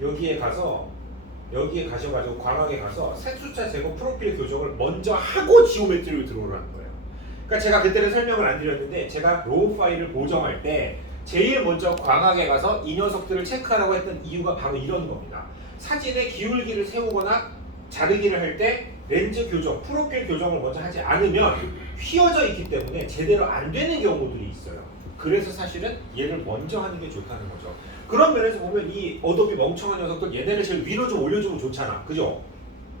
여기에 가셔가지고 광학에 가서 색숫자 제거 프로필 교정을 먼저 하고 지오메트리로 들어오라는 거예요. 그러니까 제가 그때는 설명을 안 드렸는데 제가 로우 파일을 보정할 때 제일 먼저 광학에 가서 이 녀석들을 체크하라고 했던 이유가 바로 이런 겁니다. 사진의 기울기를 세우거나 자르기를 할 때 렌즈 교정, 프로필 교정을 먼저 하지 않으면 휘어져 있기 때문에 제대로 안 되는 경우들이 있어요. 그래서 사실은 얘를 먼저 하는 게 좋다는 거죠. 그런 면에서 보면 이 어도비 멍청한 녀석들 얘네를 제일 위로 좀 올려주면 좋잖아. 그죠?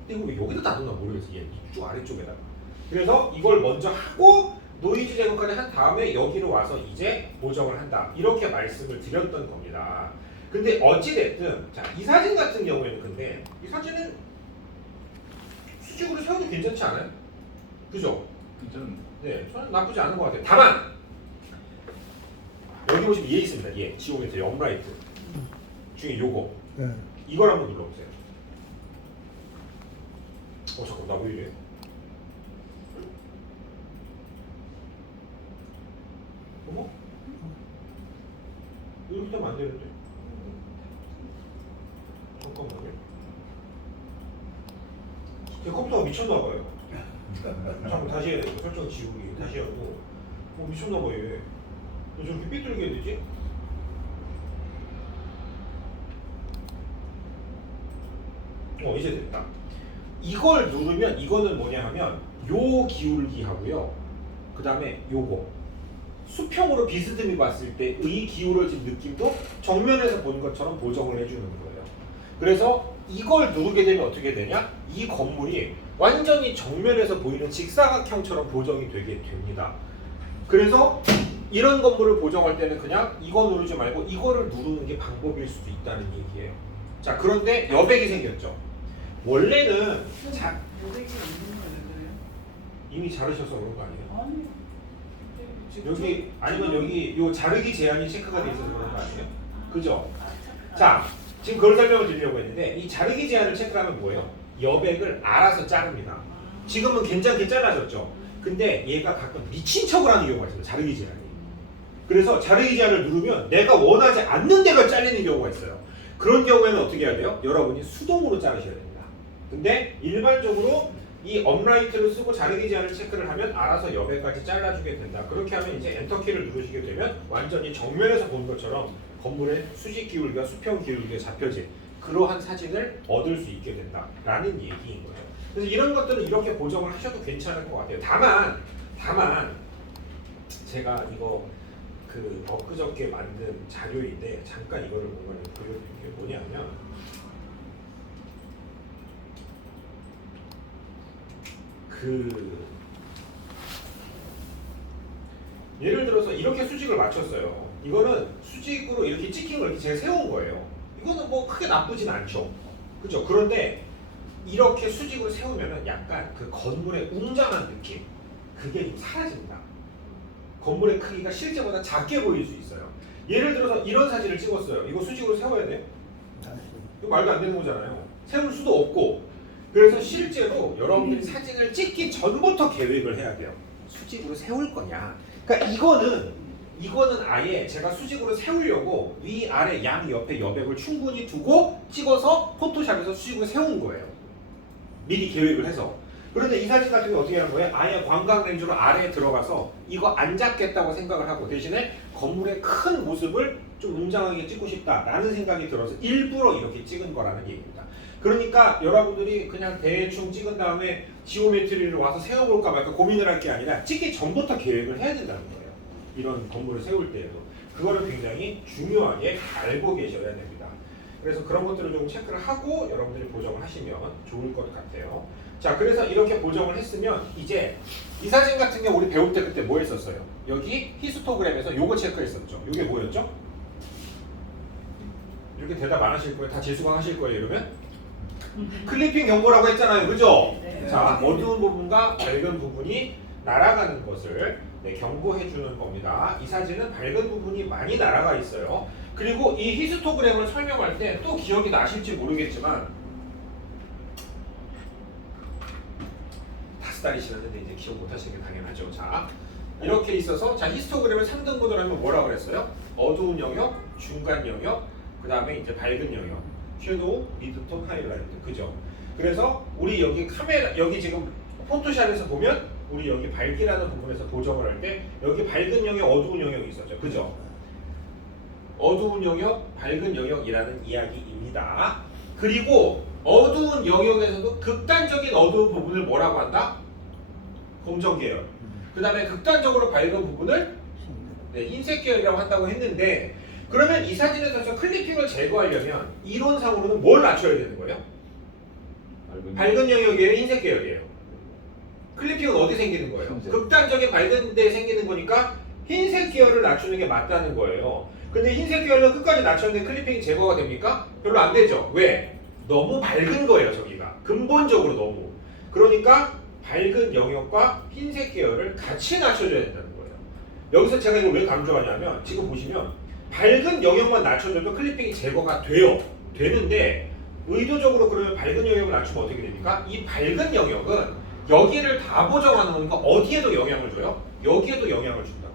근데 이거 왜 여기다 놔뒀나 모르겠어. 얘 이쪽 아래쪽에다가. 그래서 이걸 먼저 하고 노이즈 제거까지 한 다음에 여기로 와서 이제 보정을 한다. 이렇게 말씀을 드렸던 겁니다. 근데 어찌됐든 자, 이 사진 같은 경우에는 근데 이 사진은 수직으로 세워도 괜찮지 않아요? 그죠? 저는 네, 저는 나쁘지 않은 것 같아요. 다만 여기 보시면 얘 있습니다. 얘 지오메트리 업라이트 중에 요거 네. 이걸 한번 눌러보세요. 잠깐 나 왜 이래? 어머? 이렇게 되면 안 되는데? 잠깐만요. 제 컴퓨터가 미쳤나봐요. 잠깐 다시 해야 돼. 설정 지우기 다시 하고. 미쳤나봐요. 왜 저렇게 삐뚤게 해야 되지? 이제 됐다. 이걸 누르면 이거는 뭐냐 하면 요 기울기 하고요. 그 다음에 요거 수평으로 비스듬히 봤을 때의 기울어진 느낌도 정면에서 본 것처럼 보정을 해주는 거예요. 그래서 이걸 누르게 되면 어떻게 되냐? 이 건물이 완전히 정면에서 보이는 직사각형처럼 보정이 되게 됩니다. 그래서 이런 건물을 보정할 때는 그냥 이거 누르지 말고 이거를 누르는 게 방법일 수도 있다는 얘기예요. 자, 그런데 여백이 생겼죠. 원래는 여백이 있는 거예요? 이미 자르셔서 그런 거 아니에요? 아니. 여기 아니면 여기 요 자르기 제한이 체크가 돼 있어서 그런 거 아니에요? 그죠? 자, 지금 그걸 설명을 드리려고 했는데 이 자르기 제한을 체크하면 뭐예요? 여백을 알아서 자릅니다. 지금은 괜찮게 잘라졌죠. 근데 얘가 가끔 미친 척을 하는 경우가 있어요. 자르기 제한이. 그래서 자르기 제한을 누르면 내가 원하지 않는 데가 잘리는 경우가 있어요. 그런 경우에는 어떻게 해야 돼요? 여러분이 수동으로 자르셔야 됩니다. 근데 일반적으로 이 업라이트를 쓰고 자르기 제한을 체크를 하면 알아서 여백까지 잘라주게 된다. 그렇게 하면 이제 엔터키를 누르시게 되면 완전히 정면에서 본 것처럼 건물의 수직 기울기와 수평 기울기가 잡혀진 그러한 사진을 얻을 수 있게 된다라는 얘기인 거죠. 그래서 이런 것들은 이렇게 보정을 하셔도 괜찮을 것 같아요. 다만 제가 이거 그 엊그저께 만든 자료인데 잠깐 이거를 뭔가 보여드린 게 뭐냐면 예를 들어서 이렇게 수직을 맞췄어요. 이거는 수직으로 이렇게 찍힌 걸 이렇게 제가 세운 거예요. 이거는 뭐 크게 나쁘진 않죠. 그죠? 그런데 이렇게 수직으로 세우면은 약간 그 건물의 웅장한 느낌 그게 좀 사라집니다. 건물의 크기가 실제보다 작게 보일 수 있어요. 예를 들어서 이런 사진을 찍었어요. 이거 수직으로 세워야 돼? 이거 말도 안 되는 거잖아요. 세울 수도 없고. 그래서 실제로 여러분들이 사진을 찍기 전부터 계획을 해야 돼요. 수직으로 세울 거냐. 그러니까 이거는 아예 제가 수직으로 세우려고 위아래 양 옆에 여백을 충분히 두고 찍어서 포토샵에서 수직으로 세운 거예요. 미리 계획을 해서. 그런데 이 사진 같은 경우 어떻게 하는 거예요? 아예 광각 렌즈로 아래에 들어가서 이거 안 잡겠다고 생각을 하고 대신에 건물의 큰 모습을 좀 웅장하게 찍고 싶다라는 생각이 들어서 일부러 이렇게 찍은 거라는 얘기입니다. 그러니까 여러분들이 그냥 대충 찍은 다음에 지오메트리를 와서 세워볼까 말까 고민을 할 게 아니라 찍기 전부터 계획을 해야 된다는 거예요. 이런 건물을 세울 때에도. 그거를 굉장히 중요하게 알고 계셔야 됩니다. 그래서 그런 것들을 좀 체크를 하고 여러분들이 보정을 하시면 좋을 것 같아요. 자, 그래서 이렇게 보정을 했으면 이제 이 사진 같은 경우 우리 배울 때 그때 뭐 했었어요? 여기 히스토그램에서 요거 체크했었죠. 요게 뭐였죠? 이렇게 대답 안 하실 거예요? 다 재수강 하실 거예요, 이러면? 클리핑 경고라고 했잖아요, 그죠? 네. 자, 어두운 부분과 밝은 부분이 날아가는 것을 경고해 주는 겁니다. 이 사진은 밝은 부분이 많이 날아가 있어요. 그리고 이 히스토그램을 설명할 때 또 기억이 나실지 모르겠지만 5달이 지났는데 이제 기억 못 하시는 게 당연하죠. 자, 이렇게 있어서 자 히스토그램을 3등분을 하면 뭐라고 그랬어요? 어두운 영역, 중간 영역, 그 다음에 이제 밝은 영역, 섀도우, 미드톤, 하이라이트, 그죠? 그래서 우리 여기 카메라 여기 지금 포토샵에서 보면 우리 여기 밝기라는 부분에서 보정을 할 때 여기 밝은 영역, 어두운 영역이 있었죠, 그죠? 어두운 영역, 밝은 영역이라는 이야기입니다. 그리고 어두운 영역에서도 극단적인 어두운 부분을 뭐라고 한다? 검정 계열. 그 다음에 극단적으로 밝은 부분을 흰색 계열이라고 한다고 했는데 그러면 이 사진에서 저 클리핑을 제거하려면 이론상으로는 뭘 낮춰야 되는 거예요? 밝은 영역이에요? 흰색 계열이에요? 클리핑은 어디 생기는 거예요? 흰색. 극단적인 밝은 데 생기는 거니까 흰색 계열을 낮추는 게 맞다는 거예요. 근데 흰색 계열을 끝까지 낮췄는데 클리핑이 제거가 됩니까? 별로 안 되죠. 왜? 너무 밝은 거예요, 저기가. 근본적으로 너무. 그러니까 밝은 영역과 흰색 계열을 같이 낮춰줘야 된다는 거예요. 여기서 제가 이걸 왜 강조하냐면 지금 보시면 밝은 영역만 낮춰줘도 클리핑이 제거가 돼요. 되는데 의도적으로 그러면 밝은 영역을 낮추면 어떻게 됩니까? 이 밝은 영역은 여기를 다 보정하는 거니까 어디에도 영향을 줘요? 여기에도 영향을 준다고요.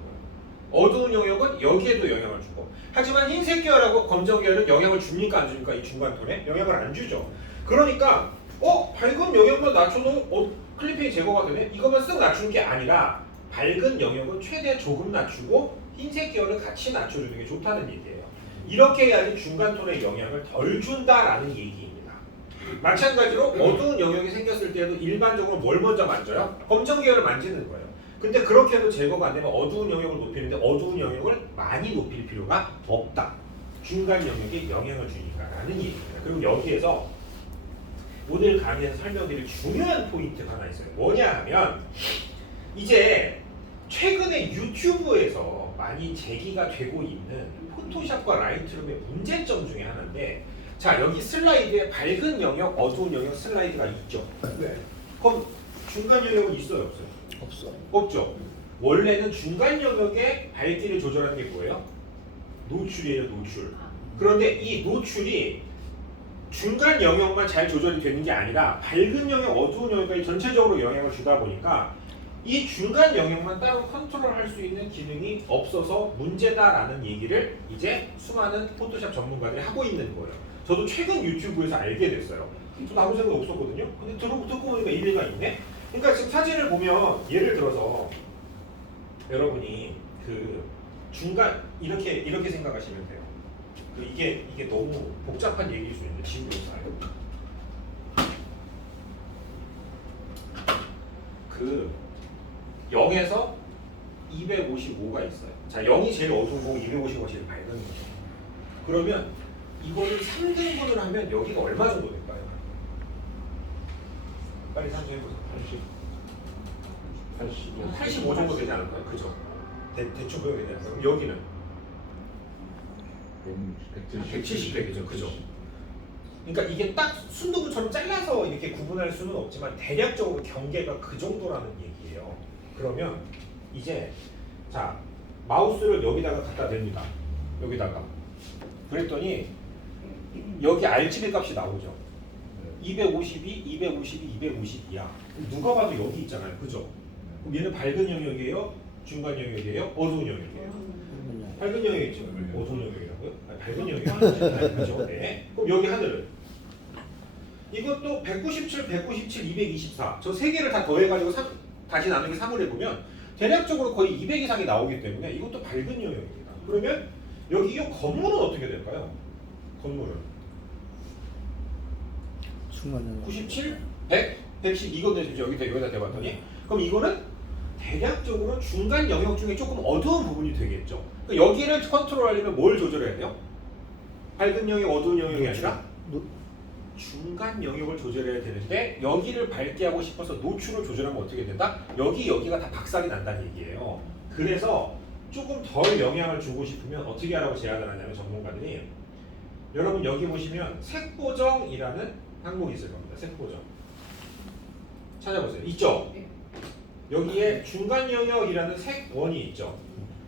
어두운 영역은 여기에도 영향을 주고 하지만 흰색 계열하고 검정 계열은 영향을 줍니까 안 줍니까? 이 중간 톤에? 영향을 안 주죠. 그러니까 밝은 영역만 낮춰도 클리핑이 제거가 되네? 이것만 쓱 낮추는 게 아니라 밝은 영역은 최대 조금 낮추고 흰색 계열을 같이 낮춰주는 게 좋다는 얘기예요. 이렇게 해야지 중간 톤에 영향을 덜 준다라는 얘기입니다. 마찬가지로 어두운 영역이 생겼을 때에도 일반적으로 뭘 먼저 만져요? 검정 계열을 만지는 거예요. 근데 그렇게 해도 제거가 안 되면 어두운 영역을 높이는데 어두운 영역을 많이 높일 필요가 없다. 중간 영역에 영향을 주니까라는 얘기입니다. 그리고 여기에서 오늘 강의에서 설명드릴 중요한 포인트가 하나 있어요. 뭐냐 하면 이제 최근에 유튜브에서 많이 제기가 되고 있는 포토샵과 라이트룸의 문제점 중에 하나인데 자 여기 슬라이드에 밝은 영역, 어두운 영역 슬라이드가 있죠. 네. 그럼 중간 영역은 있어요, 없어요? 없죠. 원래는 중간 영역의 밝기를 조절하는 게 뭐예요? 노출이에요, 노출. 그런데 이 노출이 중간 영역만 잘 조절이 되는 게 아니라 밝은 영역, 어두운 영역까지 전체적으로 영향을 주다 보니까 이 중간 영역만 따로 컨트롤할 수 있는 기능이 없어서 문제다라는 얘기를 이제 수많은 포토샵 전문가들이 하고 있는 거예요. 저도 최근 유튜브에서 알게 됐어요. 저도 아무 생각 없었거든요. 근데 듣고 보니까 일리가 있네. 그러니까 지금 사진을 보면 예를 들어서 여러분이 그 중간 이렇게 생각하시면 돼요. 이게 너무 복잡한 얘기일 수 있는데 지구로사요. 그 0에서 255가 있어요. 자, 0이 제일 어두운 거고 255가 제일 밝은 거죠. 그러면 이거를 3등분을 하면 여기가 얼마 정도 될까요? 빨리 산수해보세요. 85 정도 되지 않을까요? 그죠? 대충 그렇게 되지 않을까요? 그럼 여기는 170 되겠죠. 그죠? 그러니까 이게 딱 순두부처럼 잘라서 이렇게 구분할 수는 없지만 대략적으로 경계가 그 정도라는 얘기예요. 그러면 이제 자 마우스를 여기다가 갖다 댑니다. 여기다가 그랬더니 여기 RGB 값이 나오죠. 252, 252, 252야. 누가 봐도 여기 있잖아요. 그죠? 그럼 얘는 밝은 영역이에요? 중간 영역이에요? 어두운 영역이에요? 밝은 영역이죠. 어두운 영역이라고요? 아니, 밝은 영역이죠. 그죠? 네. 그럼 여기 하늘은? 이것도 197, 197, 224. 저 세 개를 다 더해가지고 다시 나누기 3을 해보면 대략적으로 거의 200 이상이 나오기 때문에 이것도 밝은 영역입니다. 그러면 여기 이 건물은 어떻게 될까요? 건물은? 97, 100, 110 이거 여기다 대봤더니 그럼 이거는 대략적으로 중간 영역 중에 조금 어두운 부분이 되겠죠. 그러니까 여기를 컨트롤하려면 뭘 조절해야 돼요? 밝은 영역, 어두운 영역이 아니라 중간 영역을 조절해야 되는데 여기를 밝게 하고 싶어서 노출을 조절하면 어떻게 된다? 여기가 다 박살이 난다는 얘기예요. 그래서 조금 덜 영향을 주고 싶으면 어떻게 하라고 제안을 하냐면 전문가들이 여러분 여기 보시면 색보정이라는 항목이 있을 겁니다. 색보정 찾아보세요. 있죠? 여기에 중간 영역이라는 색원이 있죠.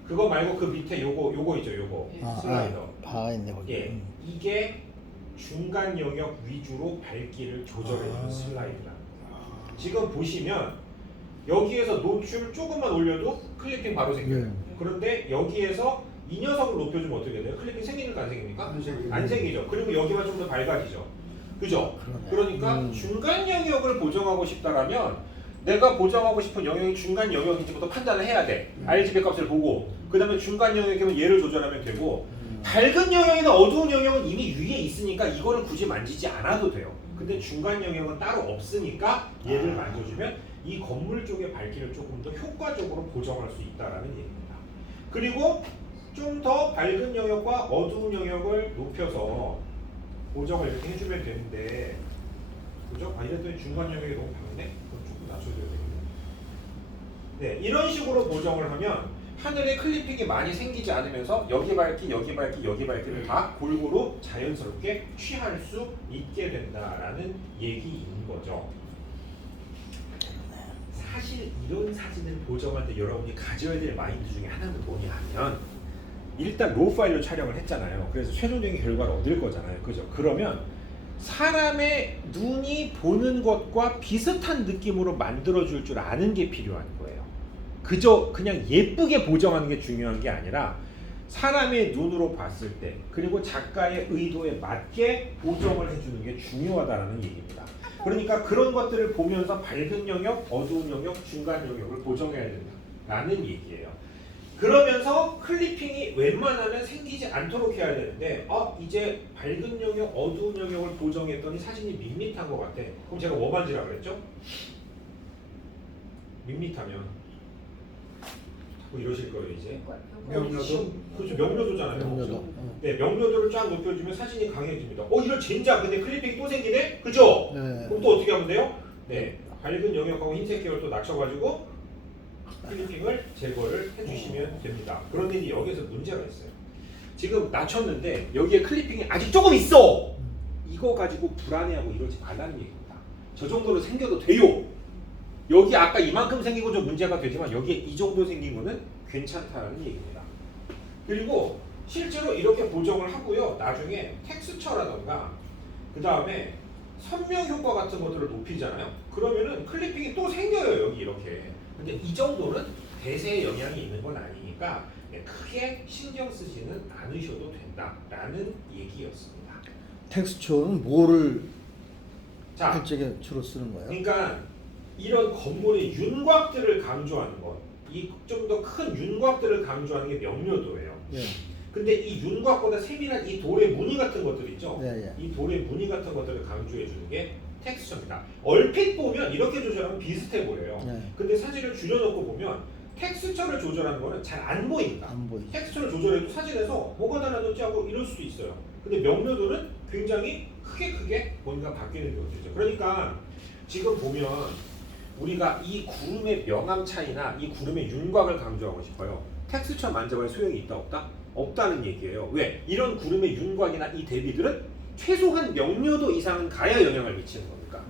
그거 말고 그 밑에 요거 있죠. 요거 슬라이더. 다 있네 거기. 예, 이게 중간 영역 위주로 밝기를 조절해주는 슬라이드라. 지금 보시면 여기에서 노출 조금만 올려도 클리핑 바로 생겨요. 그런데 여기에서 이 녀석을 높여주면 어떻게 돼요? 클리핑 생기니까 안 생깁니까? 안 생기죠. 그리고 여기만 좀 더 밝아지죠. 그죠? 그러니까 중간 영역을 보정하고 싶다라면 내가 보정하고 싶은 영역이 중간 영역인지부터 판단을 해야 돼. RGB 값을 보고 그 다음에 중간 영역이면 얘를 조절하면 되고 밝은 영역이나 어두운 영역은 이미 위에 있으니까 이거를 굳이 만지지 않아도 돼요. 근데 중간 영역은 따로 없으니까 얘를 만져주면 이 건물 쪽의 밝기를 조금 더 효과적으로 보정할 수 있다는 얘기입니다. 그리고 좀 더 밝은 영역과 어두운 영역을 높여서 보정을 이렇게 해주면 되는데 그죠? 이랬더니 중간 영역이 너무 밝네? 그럼 조금 낮춰줘야 되겠네. 네, 이런 식으로 보정을 하면 하늘에 클리핑이 많이 생기지 않으면서 여기 밝기, 여기 밝기, 여기 밝기를 다 골고루 자연스럽게 취할 수 있게 된다라는 얘기인 거죠. 사실 이런 사진을 보정할 때 여러분이 가져야 될 마인드 중에 하나는 뭐냐 하면 일단 로 파일로 촬영을 했잖아요. 그래서 최종적인 결과를 얻을 거잖아요. 그죠? 그러면 사람의 눈이 보는 것과 비슷한 느낌으로 만들어줄 줄 아는 게 필요한 거예요. 그저 그냥 예쁘게 보정하는 게 중요한 게 아니라 사람의 눈으로 봤을 때 그리고 작가의 의도에 맞게 보정을 해주는 게 중요하다는 얘기입니다. 그러니까 그런 것들을 보면서 밝은 영역, 어두운 영역, 중간 영역을 보정해야 된다는 얘기예요. 그러면서 클리핑이 웬만하면 생기지 않도록 해야 되는데 이제 밝은 영역, 어두운 영역을 보정했더니 사진이 밋밋한 것 같아. 그럼 제가 뭐 만지라 그랬죠? 밋밋하면 자꾸 이러실 거예요 이제. 명료도? 그렇죠. 명료도잖아요. 명료도. 네, 명료도를 쫙 높여주면 사진이 강해집니다. 이런 젠장 근데 클리핑이 또 생기네? 그죠? 네. 그럼 또 어떻게 하면 돼요? 네, 밝은 영역하고 흰색 계열 또 낮춰가지고 클리핑을 제거를 해주시면 됩니다. 그런데 이제 여기서 문제가 있어요. 지금 낮췄는데 여기에 클리핑이 아직 조금 있어. 이거 가지고 불안해하고 이러지 말라는 얘기입니다. 저 정도로 생겨도 돼요. 여기 아까 이만큼 생긴 건 좀 문제가 되지만 여기에 이 정도 생긴 거는 괜찮다는 얘기입니다. 그리고 실제로 이렇게 보정을 하고요. 나중에 텍스처라던가 그 다음에 선명 효과 같은 것들을 높이잖아요. 그러면은 클리핑이 또 생겨요. 여기 이렇게. 근데 이 정도는 대세에 영향이 있는 건 아니니까 크게 신경 쓰지는 않으셔도 된다라는 얘기였습니다. 텍스처는 뭐를 자, 실제에 주로 쓰는 거예요? 그러니까 이런 건물의 윤곽들을 강조하는 것, 이 좀 더 큰 윤곽들을 강조하는 게 명료도예요. 예. 근데 이 윤곽보다 세밀한 이 돌의 무늬 같은 것들 있죠? 예, 예. 이 돌의 무늬 같은 것들을 강조해 주는 게 텍스처입니다. 얼핏 보면 이렇게 조절하면 비슷해 보여요. 예. 근데 사진을 줄여놓고 보면 텍스처를 조절하는 거는 잘 안 보인다. 안 보이죠. 텍스처를 조절해도 사진에서 뭐가 달라졌지 하고 이럴 수도 있어요. 근데 명료도는 굉장히 크게 뭔가 바뀌는 경우도 있죠. 그러니까 지금 보면 우리가 이 구름의 명암 차이나 이 구름의 윤곽을 강조하고 싶어요. 텍스처 만져봐야 소용이 있다 없다? 없다는 얘기예요. 왜? 이런 구름의 윤곽이나 이 대비들은 최소한 명료도 이상은 가야 영향을 미치는 겁니까?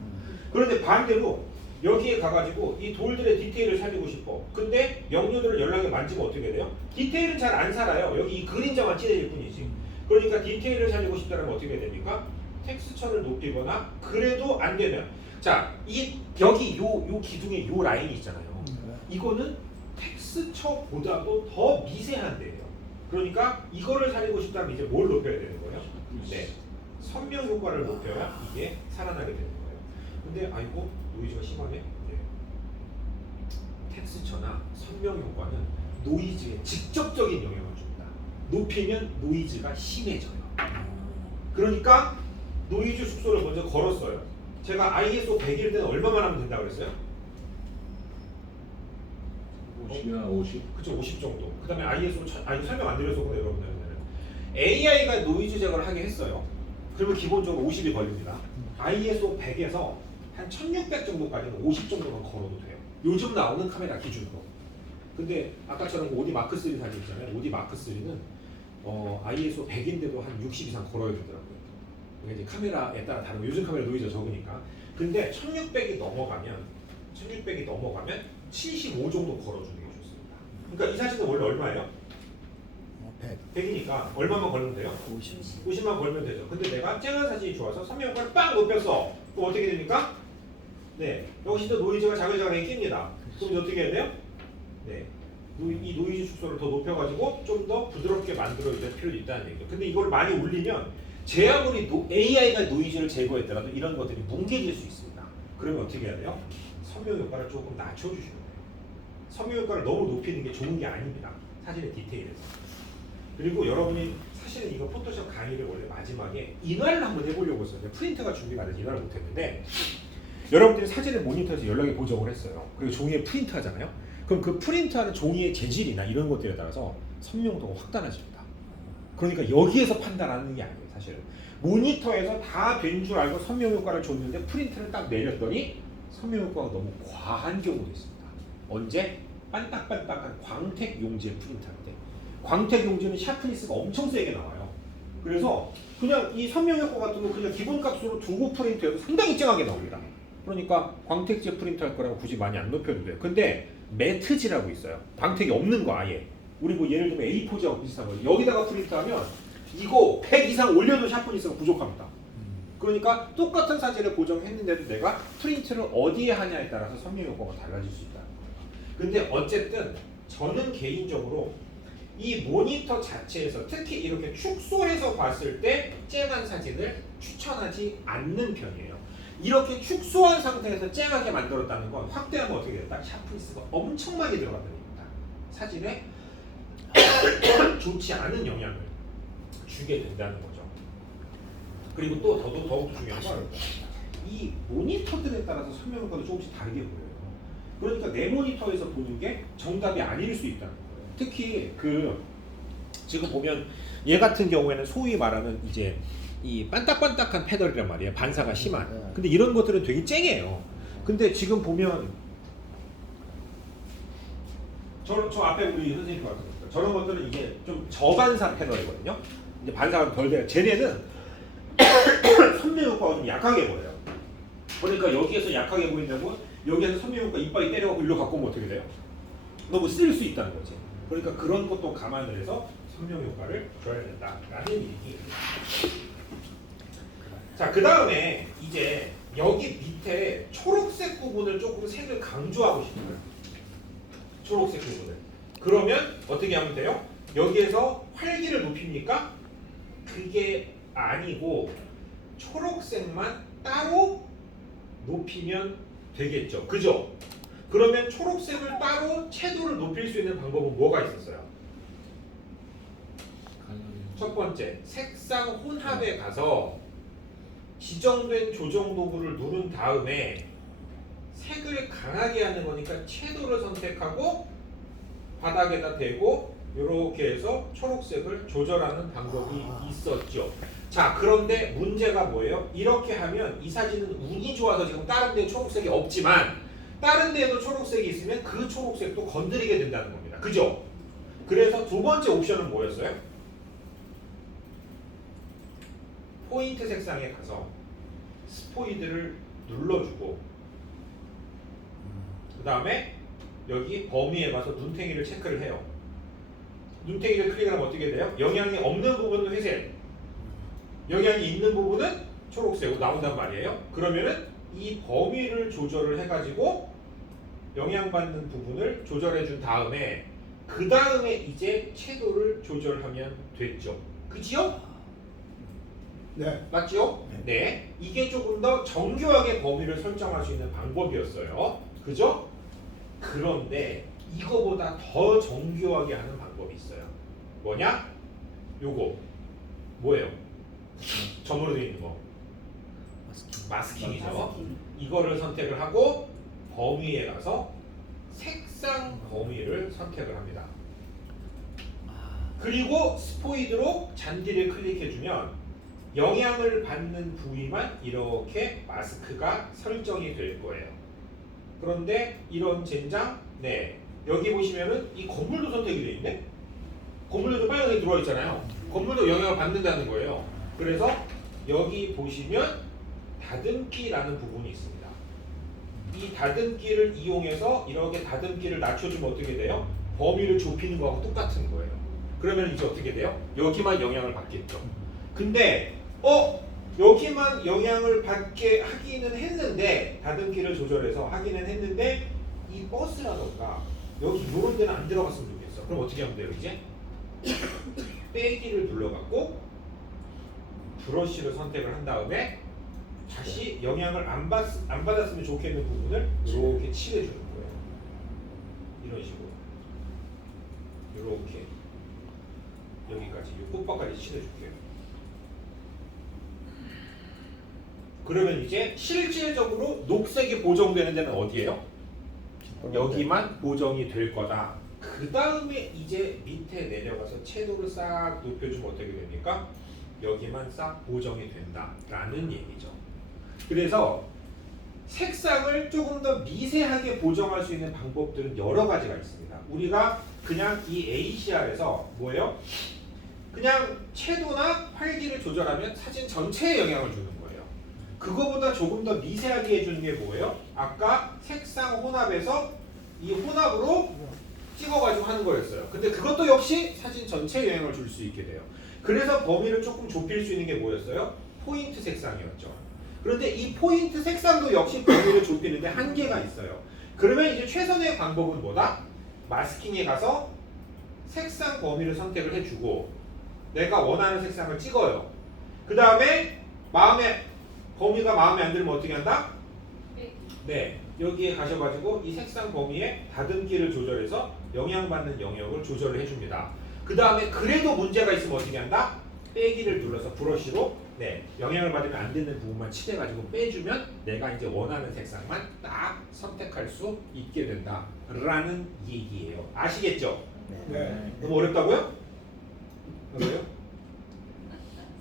그런데 반대로 여기에 가가지고 이 돌들의 디테일을 살리고 싶어. 근데 명료도를 연락에 만지면 어떻게 돼요? 디테일은 잘 안 살아요. 여기 이 그림자만 찌내질 뿐이지. 그러니까 디테일을 살리고 싶다면 어떻게 됩니까? 텍스처를 높이거나 그래도 안 되면 자, 이 여기 요 기둥에 요 라인이 있잖아요. 이거는 텍스처보다도 더 미세한데요. 그러니까 이거를 살리고 싶다면 이제 뭘 높여야 되는 거예요? 네, 선명 효과를 높여야 이게 살아나게 되는 거예요. 근데 아이고 노이즈가 심하네. 네. 텍스처나 선명 효과는 노이즈에 직접적인 영향을 줍니다. 높이면 노이즈가 심해져요. 그러니까 노이즈 숙소를 먼저 걸었어요. 제가 ISO 100일 때는 얼마만 하면 된다고 그랬어요? 50이나 50. 그쵸, 50 정도. 그 다음에 ISO 설명 안 드렸었구나 여러분들은. AI가 노이즈 제거를 하게 했어요. 그러면 기본적으로 50이 걸립니다. ISO 100에서 한 1600 정도까지는 50 정도만 걸어도 돼요. 요즘 나오는 카메라 기준으로. 근데 아까처럼 오디 마크 3 사진 있잖아요. 오디 마크 3는 ISO 100인데도 한 60 이상 걸어야 되더라고요. 이제 카메라에 따라 다르고 요즘 카메라 노이즈가 적으니까. 근데 1600이 넘어가면 75 정도 걸어주는 게 좋습니다. 그러니까 이 사진은 원래 얼마예요? 100. 100이니까 얼마만 걸면 돼요? 50. 50만 걸면 되죠. 근데 내가 쨍한 사진이 좋아서 선명 효과를 빵 높였어. 그럼 어떻게 됩니까? 네, 여기서 노이즈가 자글자글하게 낍니다. 그럼 이제 어떻게 해야 돼요? 네, 이 노이즈 축소를 더 높여가지고 좀 더 부드럽게 만들어야 될 필요도 있다는 얘기죠. 근데 이걸 많이 올리면 제 아무리 AI가 노이즈를 제거했더라도 이런 것들이 뭉개질 수 있습니다. 그러면 어떻게 해야 돼요? 선명 효과를 조금 낮춰주시면 돼요. 선명 효과를 너무 높이는 게 좋은 게 아닙니다. 사진의 디테일에서. 그리고 여러분이 사실은 이거 포토샵 강의를 원래 마지막에 인화를 한번 해보려고 했어요. 프린트가 준비가 안 돼서 인화를 못했는데 여러분들이 사진을 모니터에서 연락에 보정을 했어요. 그리고 종이에 프린트하잖아요. 그럼 그 프린트하는 종이의 재질이나 이런 것들에 따라서 선명도가 확 달라집니다. 그러니까 여기에서 판단하는 게 아니에요. 사실은 모니터에서 다 된 줄 알고 선명 효과를 줬는데 프린트를 딱 내렸더니 선명 효과가 너무 과한 경우도 있습니다. 언제? 반딱반딱한 광택 용지에 프린트할 때. 광택 용지는 샤프니스가 엄청 세게 나와요. 그래서 그냥 이 선명 효과 같은 거 그냥 기본값으로 두고 프린트해도 상당히 쨍하게 나옵니다. 그러니까 광택지 프린트 할 거라고 굳이 많이 안 높여도 돼요. 근데 매트지라고 있어요. 광택이 없는 거 아예. 우리 뭐 예를 들면 A4지하고 비슷한 거 여기다가 프린트하면 이거 100 이상 올려도 샤프니스가 부족합니다. 그러니까 똑같은 사진을 보정했는데도 내가 프린트를 어디에 하냐에 따라서 선명 효과가 달라질 수 있다는 거예요. 근데 어쨌든 저는 개인적으로 이 모니터 자체에서 특히 이렇게 축소해서 봤을 때 쨍한 사진을 추천하지 않는 편이에요. 이렇게 축소한 상태에서 쨍하게 만들었다는 건 확대하면 어떻게 된다? 샤프니스가 엄청 많이 들어간다는 겁니다. 사진에 좋지 않은 영향을 주게 된다는 거죠. 그리고 또 더욱더 중요한 건 이 모니터들에 따라서 선명 효과도 조금씩 다르게 보여요. 그러니까 내 모니터에서 보는 게 정답이 아닐 수 있다는 거예요. 특히 그 지금 보면 얘 같은 경우에는 소위 말하는 이제 이 반딱반딱한 패널이란 말이에요. 반사가 심한. 근데 이런 것들은 되게 쨍해요. 근데 지금 보면 저 앞에 우리 선생님 같은 거 저런 것들은 이게 좀 저반사 패널이거든요. 이제 반사가 덜 돼요. 쟤네는 선명 효과가 좀 약하게 보여요. 그러니까 여기에서 약하게 보인다고 여기에서 선명 효과 이빨이 때려가고 일로 갖고 오면 어떻게 돼요? 너무 쓸 수 있다는 거지. 그러니까 그런 것도 감안을 해서 선명 효과를 줘야 된다라는 얘기입니다. 자, 그 다음에 이제 여기 밑에 초록색 부분을 조금 색을 강조하고 싶어요. 초록색 부분을. 그러면 어떻게 하면 돼요? 여기에서 활기를 높입니까? 그게 아니고 초록색만 따로 높이면 되겠죠. 그죠? 그러면 초록색을 따로 채도를 높일 수 있는 방법은 뭐가 있었어요? 첫 번째, 색상 혼합에 가서 지정된 조정 도구를 누른 다음에 색을 강하게 하는 거니까 채도를 선택하고 바닥에다 대고 이렇게 해서 초록색을 조절하는 방법이 있었죠. 자, 그런데 문제가 뭐예요? 이렇게 하면 이 사진은 운이 좋아서 지금 다른 데 초록색이 없지만 다른 데에도 초록색이 있으면 그 초록색도 건드리게 된다는 겁니다. 그죠? 그래서 두 번째 옵션은 뭐였어요? 포인트 색상에 가서 스포이드를 눌러주고 그 다음에 여기 범위에 가서 눈탱이를 체크를 해요. 눈탱이를 클릭하면 어떻게 돼요? 영향이 없는 부분은 회색, 영향이 있는 부분은 초록색으로 나온단 말이에요. 그러면은 이 범위를 조절을 해가지고 영향받는 부분을 조절해 준 다음에 그 다음에 이제 채도를 조절하면 됐죠. 그지요? 네. 맞죠? 네. 이게 조금 더 정교하게 범위를 설정할 수 있는 방법이었어요. 그죠? 그런데 이거보다 더 정교하게 하는 방법이 있어요. 뭐냐? 요거 뭐예요? 점으로 되어 있는 거 마스킹이죠. 마스킹. 이거를 선택을 하고 범위에 가서 색상 범위를 선택을 합니다. 그리고 스포이드로 잔디를 클릭해주면 영향을 받는 부위만 이렇게 마스크가 설정이 될 거예요. 그런데 이런 젠장, 네, 여기 보시면은 이 건물도 선택이 되어 있네. 건물도 빨간색이 들어와 있잖아요. 건물도 영향을 받는다는 거예요. 그래서 여기 보시면 다듬기라는 부분이 있습니다. 이 다듬기를 이용해서 이렇게 다듬기를 낮춰주면 어떻게 돼요? 범위를 좁히는 거하고 똑같은 거예요. 그러면 이제 어떻게 돼요? 여기만 영향을 받겠죠. 근데 여기만 영향을 받게 하기는 했는데 다듬기를 조절해서 하기는 했는데 이 버스라던가 여기 이런 데는 안 들어갔으면 좋겠어. 그럼 어떻게 하면 돼요? 이제 빼기를 눌러갖고 브러쉬를 선택을 한 다음에 다시 영향을 안 받았으면 좋겠는 부분을 이렇게 칠해주는 거예요. 이런 식으로 이렇게 여기까지 이 꽃밭까지 칠해줄게요. 그러면 이제 실질적으로 녹색이 보정되는 데는 어디예요? 여기만 보정이 될 거다. 그 다음에 이제 밑에 내려가서 채도를 싹 높여주면 어떻게 됩니까? 여기만 싹 보정이 된다라는 얘기죠. 그래서 색상을 조금 더 미세하게 보정할 수 있는 방법들은 여러 가지가 있습니다. 우리가 그냥 이 ACR에서 뭐예요? 그냥 채도나 활기를 조절하면 사진 전체에 영향을 주는 거예요. 그거보다 조금 더 미세하게 해주는 게 뭐예요? 아까 색상 혼합에서 이 혼합으로 찍어가지고 하는 거였어요. 근데 그것도 역시 사진 전체에 영향을 줄 수 있게 돼요. 그래서 범위를 조금 좁힐 수 있는 게 뭐였어요? 포인트 색상이었죠. 그런데 이 포인트 색상도 역시 범위를 좁히는데 한계가 있어요. 그러면 이제 최선의 방법은 뭐다? 마스킹에 가서 색상 범위를 선택을 해주고 내가 원하는 색상을 찍어요. 그 다음에 범위가 마음에 안 들면 어떻게 한다? 네, 여기에 가셔가지고 이 색상 범위에 다듬기를 조절해서 영향받는 영역을 조절을 해줍니다. 그 다음에 그래도 문제가 있으면 어떻게 한다? 빼기를 눌러서 브러쉬로 영향을 받으면 안 되는 부분만 칠해가지고 빼주면 내가 이제 원하는 색상만 딱 선택할 수 있게 된다라는 얘기예요. 아시겠죠? 네. 너무 어렵다고요? 어려워요?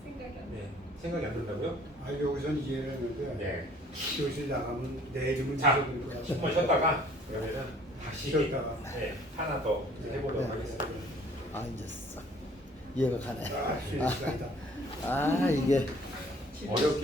생각이 안 나. 네, 생각이 안 든다고요? 아, 여기서는 이해를 했는데 네. 교실 나가면 내 이름을 자, 잊어버릴 것 같아. 조금만 쉬었다가 그러면은 다시 쉬었다가. 하나 더 이제 해보도록 네. 하겠습니다. 아 이제 싹 이해가 가네. 아, 쉬는 시간이다. 아 이게 어렵게